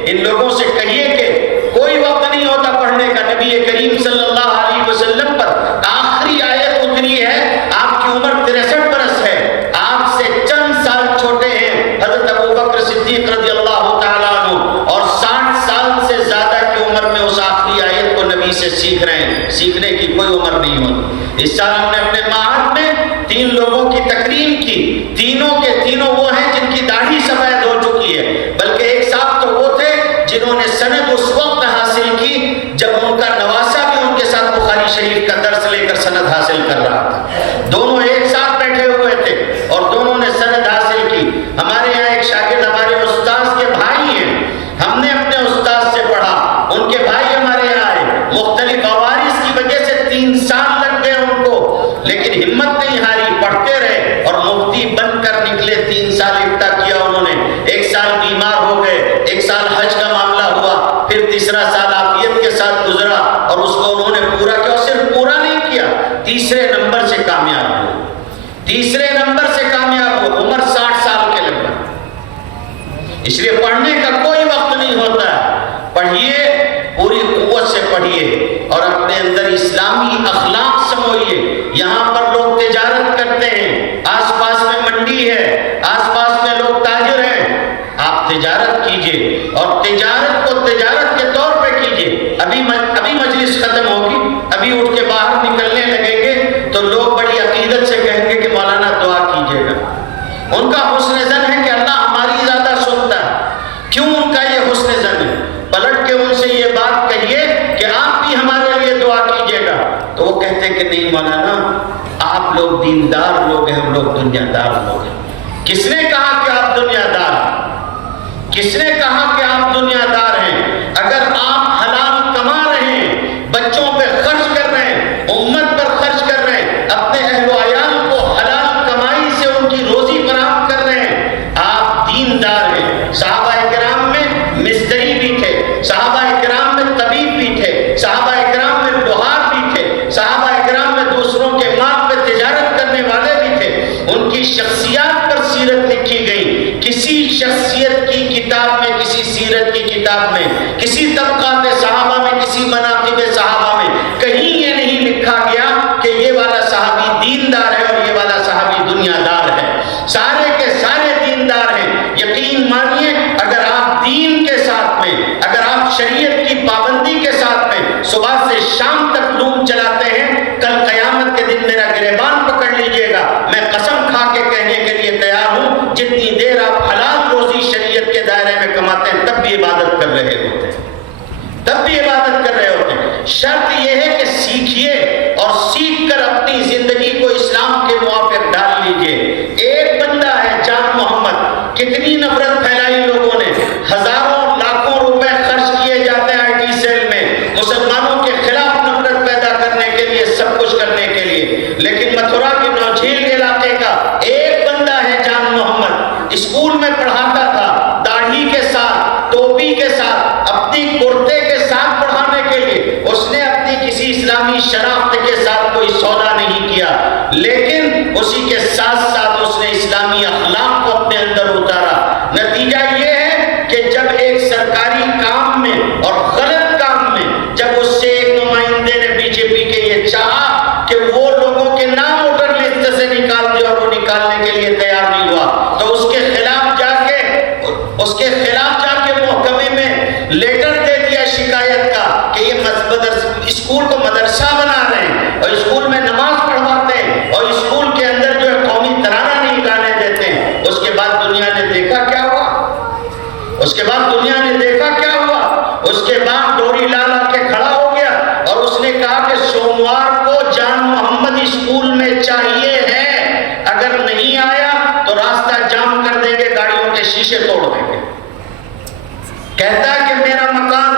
ان لوگوں سے کہیے کہ کوئی وقت نہیں ہوتا پڑھنے کا۔ نبی کریم صلی اللہ علیہ وسلم پر آخری آیت اتری ہے، آپ کی عمر 63 برس ہے، آپ سے چند سال چھوٹے ہیں حضرت ابو بکر صدیق رضی اللہ تعالیٰ عنہ، اور 60 سال سے زیادہ کی عمر میں اس آخری آیت کو نبی سے سیکھ رہے ہیں۔ سیکھنے کی کوئی عمر نہیں ہوتی۔ اس سال ہم نے اپنے معہد میں 3 لوگوں کی تکریم کی، تینوں کے تینوں وہ ہیں جن کی داڑھی سفید ہو چکی ہے، بلکہ ایک صاحب تو وہ تھے جنہوں نے سند اس وقت حاصل کی جب ان کا نواسہ بھی ان کے ساتھ بخاری شریف کا درس لے کر سند حاصل کر رہا تھا۔ دونوں ایک ساتھ بیٹھے ہوئے تھے اور دونوں نے سند حاصل کی۔ ہمارے یہاں ایک شاگرد ہمارے استاذ کے بھائی ہیں، ہم نے اپنے استاذ سے پڑھا، ان کے بھائی ہمارے یہاں آئے، مختلف عوارض کی وجہ سے 3 سال لگ گئے ان کو، لیکن ہمت نہیں ہاری، پڑھتے رہے اور مفتی بن کر نکلے۔ 3 سال افتاء کیا انہوں نے، 1 سال بیمار ہو گئے، 1 سال حج کا معاملہ ہوا، پھر تیسرا سال عافیت کے ساتھ گزرا اور اس کو انہوں نے پورا کیا، اور صرف پورا نہیں کیا، تیسرے نمبر سے کامیاب ہوئے، تیسرے نمبر سے کامیاب ہوئے، عمر 60 سال کے لگ گئی۔ اس لیے پڑھنے کا کوئی وقت نہیں ہوتا ہے، پڑھیے، پوری قوت سے پڑھیے اور اپنے اندر اسلامی اخلاق سموئیے۔ یہاں پر لوگ تجارت کرتے ہیں، آس پاس میں منڈی ہے، آس پاس میں لوگ تاجر ہیں، آپ تجارت کیجئے اور تجارت کو تجارت کے طور پہ کیجئے۔ ابھی مجلس ختم ہوگی، ابھی اٹھ کے باہر نکلنے لگیں گے تو لوگ بڑی عقیدت سے کہیں گے کہ مولانا دعا کیجئے گا۔ ان کا حسن ظن ہے کہ اللہ ہماری زیادہ سنتا ہے۔ کیوں ان کا یہ حسن ظن ہے؟ پلٹ کے ان سے یہ بات کہیے کہ آپ بھی ہمارے لیے دعا کیجئے گا، تو وہ کہتے ہیں کہ نہیں مولانا، آپ لوگ دیندار لوگ ہیں، ہم لوگ دنیا دار لوگ ہیں۔ کس نے کہا کہ آپ دنیا دار ہیں؟ کس نے کہا کہ آپ دنیا دار ہیں؟ اگر آپ حلال کما رہے ہیں، بچوں پہ خرچ کر رہے ہیں، امت پر خرچ کر رہے ہیں، اپنے اہل و عیال کو حلال کمائی سے ان کی روزی فراہم کر رہے ہیں، آپ دیندار ہیں۔ صحابہ کرام میں مستری بھی تھے، صحابہ کرام میں طبیب بھی تھے، صحابہ کرام میں لوہار بھی تھے، صحابہ کرام میں دوسروں کے مال پہ تجارت کرنے والے بھی تھے۔ ان کی شخصیات پر سیرت لکھی گئی۔ کسی شخصیت کی کتاب میں، کسی سیرت کی کتاب میں، کسی طبع شرط یہ ہے کہ سیکھیے اور سیکھ کر اپنی زندگی کو اسلام کے موافق ڈال لیجئے۔ ایک بندہ ہے جان محمد، کتنی نفرت پھیلائی لوگوں نے، ہزاروں لاکھوں روپے خرچ کیے جاتے ہیں آئی ٹی سیل میں مسلمانوں کے خلاف نفرت پیدا کرنے کے لیے، سب کچھ کرنے کے لیے، لیکن متھرا کے نوجھیل کے علاقے کا ایک بندہ ہے جان محمد، اسکول میں پڑھاتا تھا، داڑھی کے ساتھ، ٹوپی کے ساتھ، اپنی کرتے کے ساتھ پڑھانے کے لیے، اس نے اپنی کسی اسلامی شناخت کے ساتھ کوئی سودا نہیں کیا، لیکن اسی کے ساتھ ساتھ اس نے اسلامی اخلاق کو اپنے اندر اتارا۔ نتیجہ یہ ہے کہ جب ایک سرکاری کام میں اور غلط کام میں جب اس سے ایک نمائندے نے بی جے پی کے یہ چاہا کہ وہ لوگوں کے نام ووٹر لسٹ سے نکال دے اور وہ نکالنے کے لیے تیار نہیں ہوا، تو اس کے خلاف جا کے محکمے میں لیٹر دے دیا شکایت کا کہ یہ اسکول کو مدرسہ بنا رہے ہیں اور اسکول میں نماز پڑھواتے ہیں اور اسکول کے اندر جو ہے قومی ترانہ نہیں گانے دیتے ہیں۔ اس کے بعد دنیا نے دیکھا کیا ہوا، اس کے بعد ڈوری لال آ کے کھڑا ہو گیا اور اس نے کہا کہ سوموار کو جان محمد اسکول میں چاہیے ہے، اگر نہیں آیا تو راستہ جام کر دیں گے، گاڑیوں کے شیشے توڑ دیں گے۔ کہتا ہے کہ میرا مکان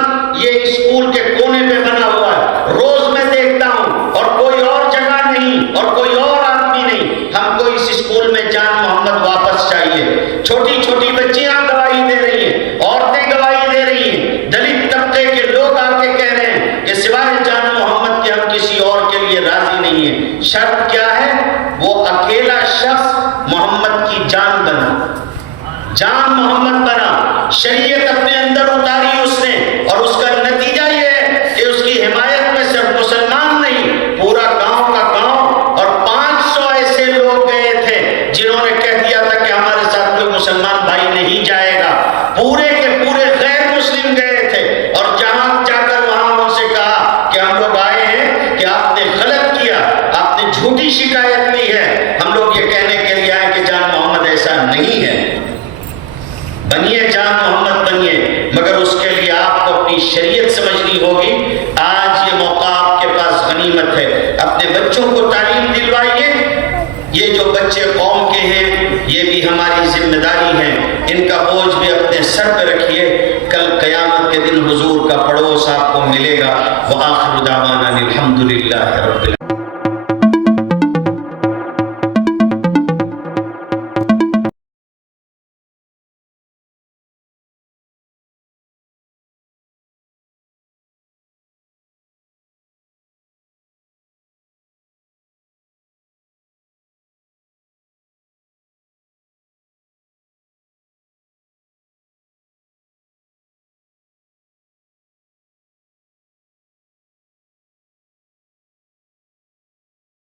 یہ اسکول کے کونے پہ بنا ہوا ہے، روز میں دیکھتا ہوں اور کوئی اور جگہ نہیں اور کوئی اور آدمی نہیں، ہم کو اس اسکول میں جان محمد واپس چاہیے۔ چھوٹی چھوٹی بچیاں گواہی دے رہی ہیں، عورتیں گواہی دے رہی ہیں، دلت طبقے کے لوگ آ کے کہہ رہے ہیں کہ سوائے جان محمد کے ہم کسی اور کے لیے راضی نہیں ہیں۔ شرط کیا ہے؟ وہ اکیلا شخص محمد کی جان بنا، جان محمد بنا، شریعت اپنے اندر اتاری اس نے، اور اس کا نتیجہ یہ ہے کہ اس کی حمایت میں صرف مسلمان نہیں، پورا گاؤں کا گاؤں اور 500 ایسے لوگ گئے تھے جنہوں نے کہہ دیا تھا کہ ہمارے ساتھ کوئی مسلمان بھائی نہیں جائے گا، پورے کے پورے غیر مسلم گئے تھے اور جہاں جا کر وہاں ان سے کہا کہ ہم لوگ آئے ہیں کہ آپ نے غلط کیا، آپ نے جھوٹی شکایت کی ہے، ہم لوگ یہ کہنے کے لیے آئے کہ جان محمد ایسا نہیں ہے۔ بنیے جان محمد بنیے، مگر اس کے لیے آپ کو اپنی شریعت سمجھنی ہوگی۔ آج یہ موقع آپ کے پاس غنیمت ہے، اپنے بچوں کو تعلیم دلوائیے۔ یہ جو بچے قوم کے ہیں یہ بھی ہماری ذمہ داری ہے، ان کا بوجھ بھی اپنے سر پہ رکھیے، کل قیامت کے دن حضور کا پڑوس آپ کو ملے گا۔ وآخر دعوانا الحمدللہ رب العالمین۔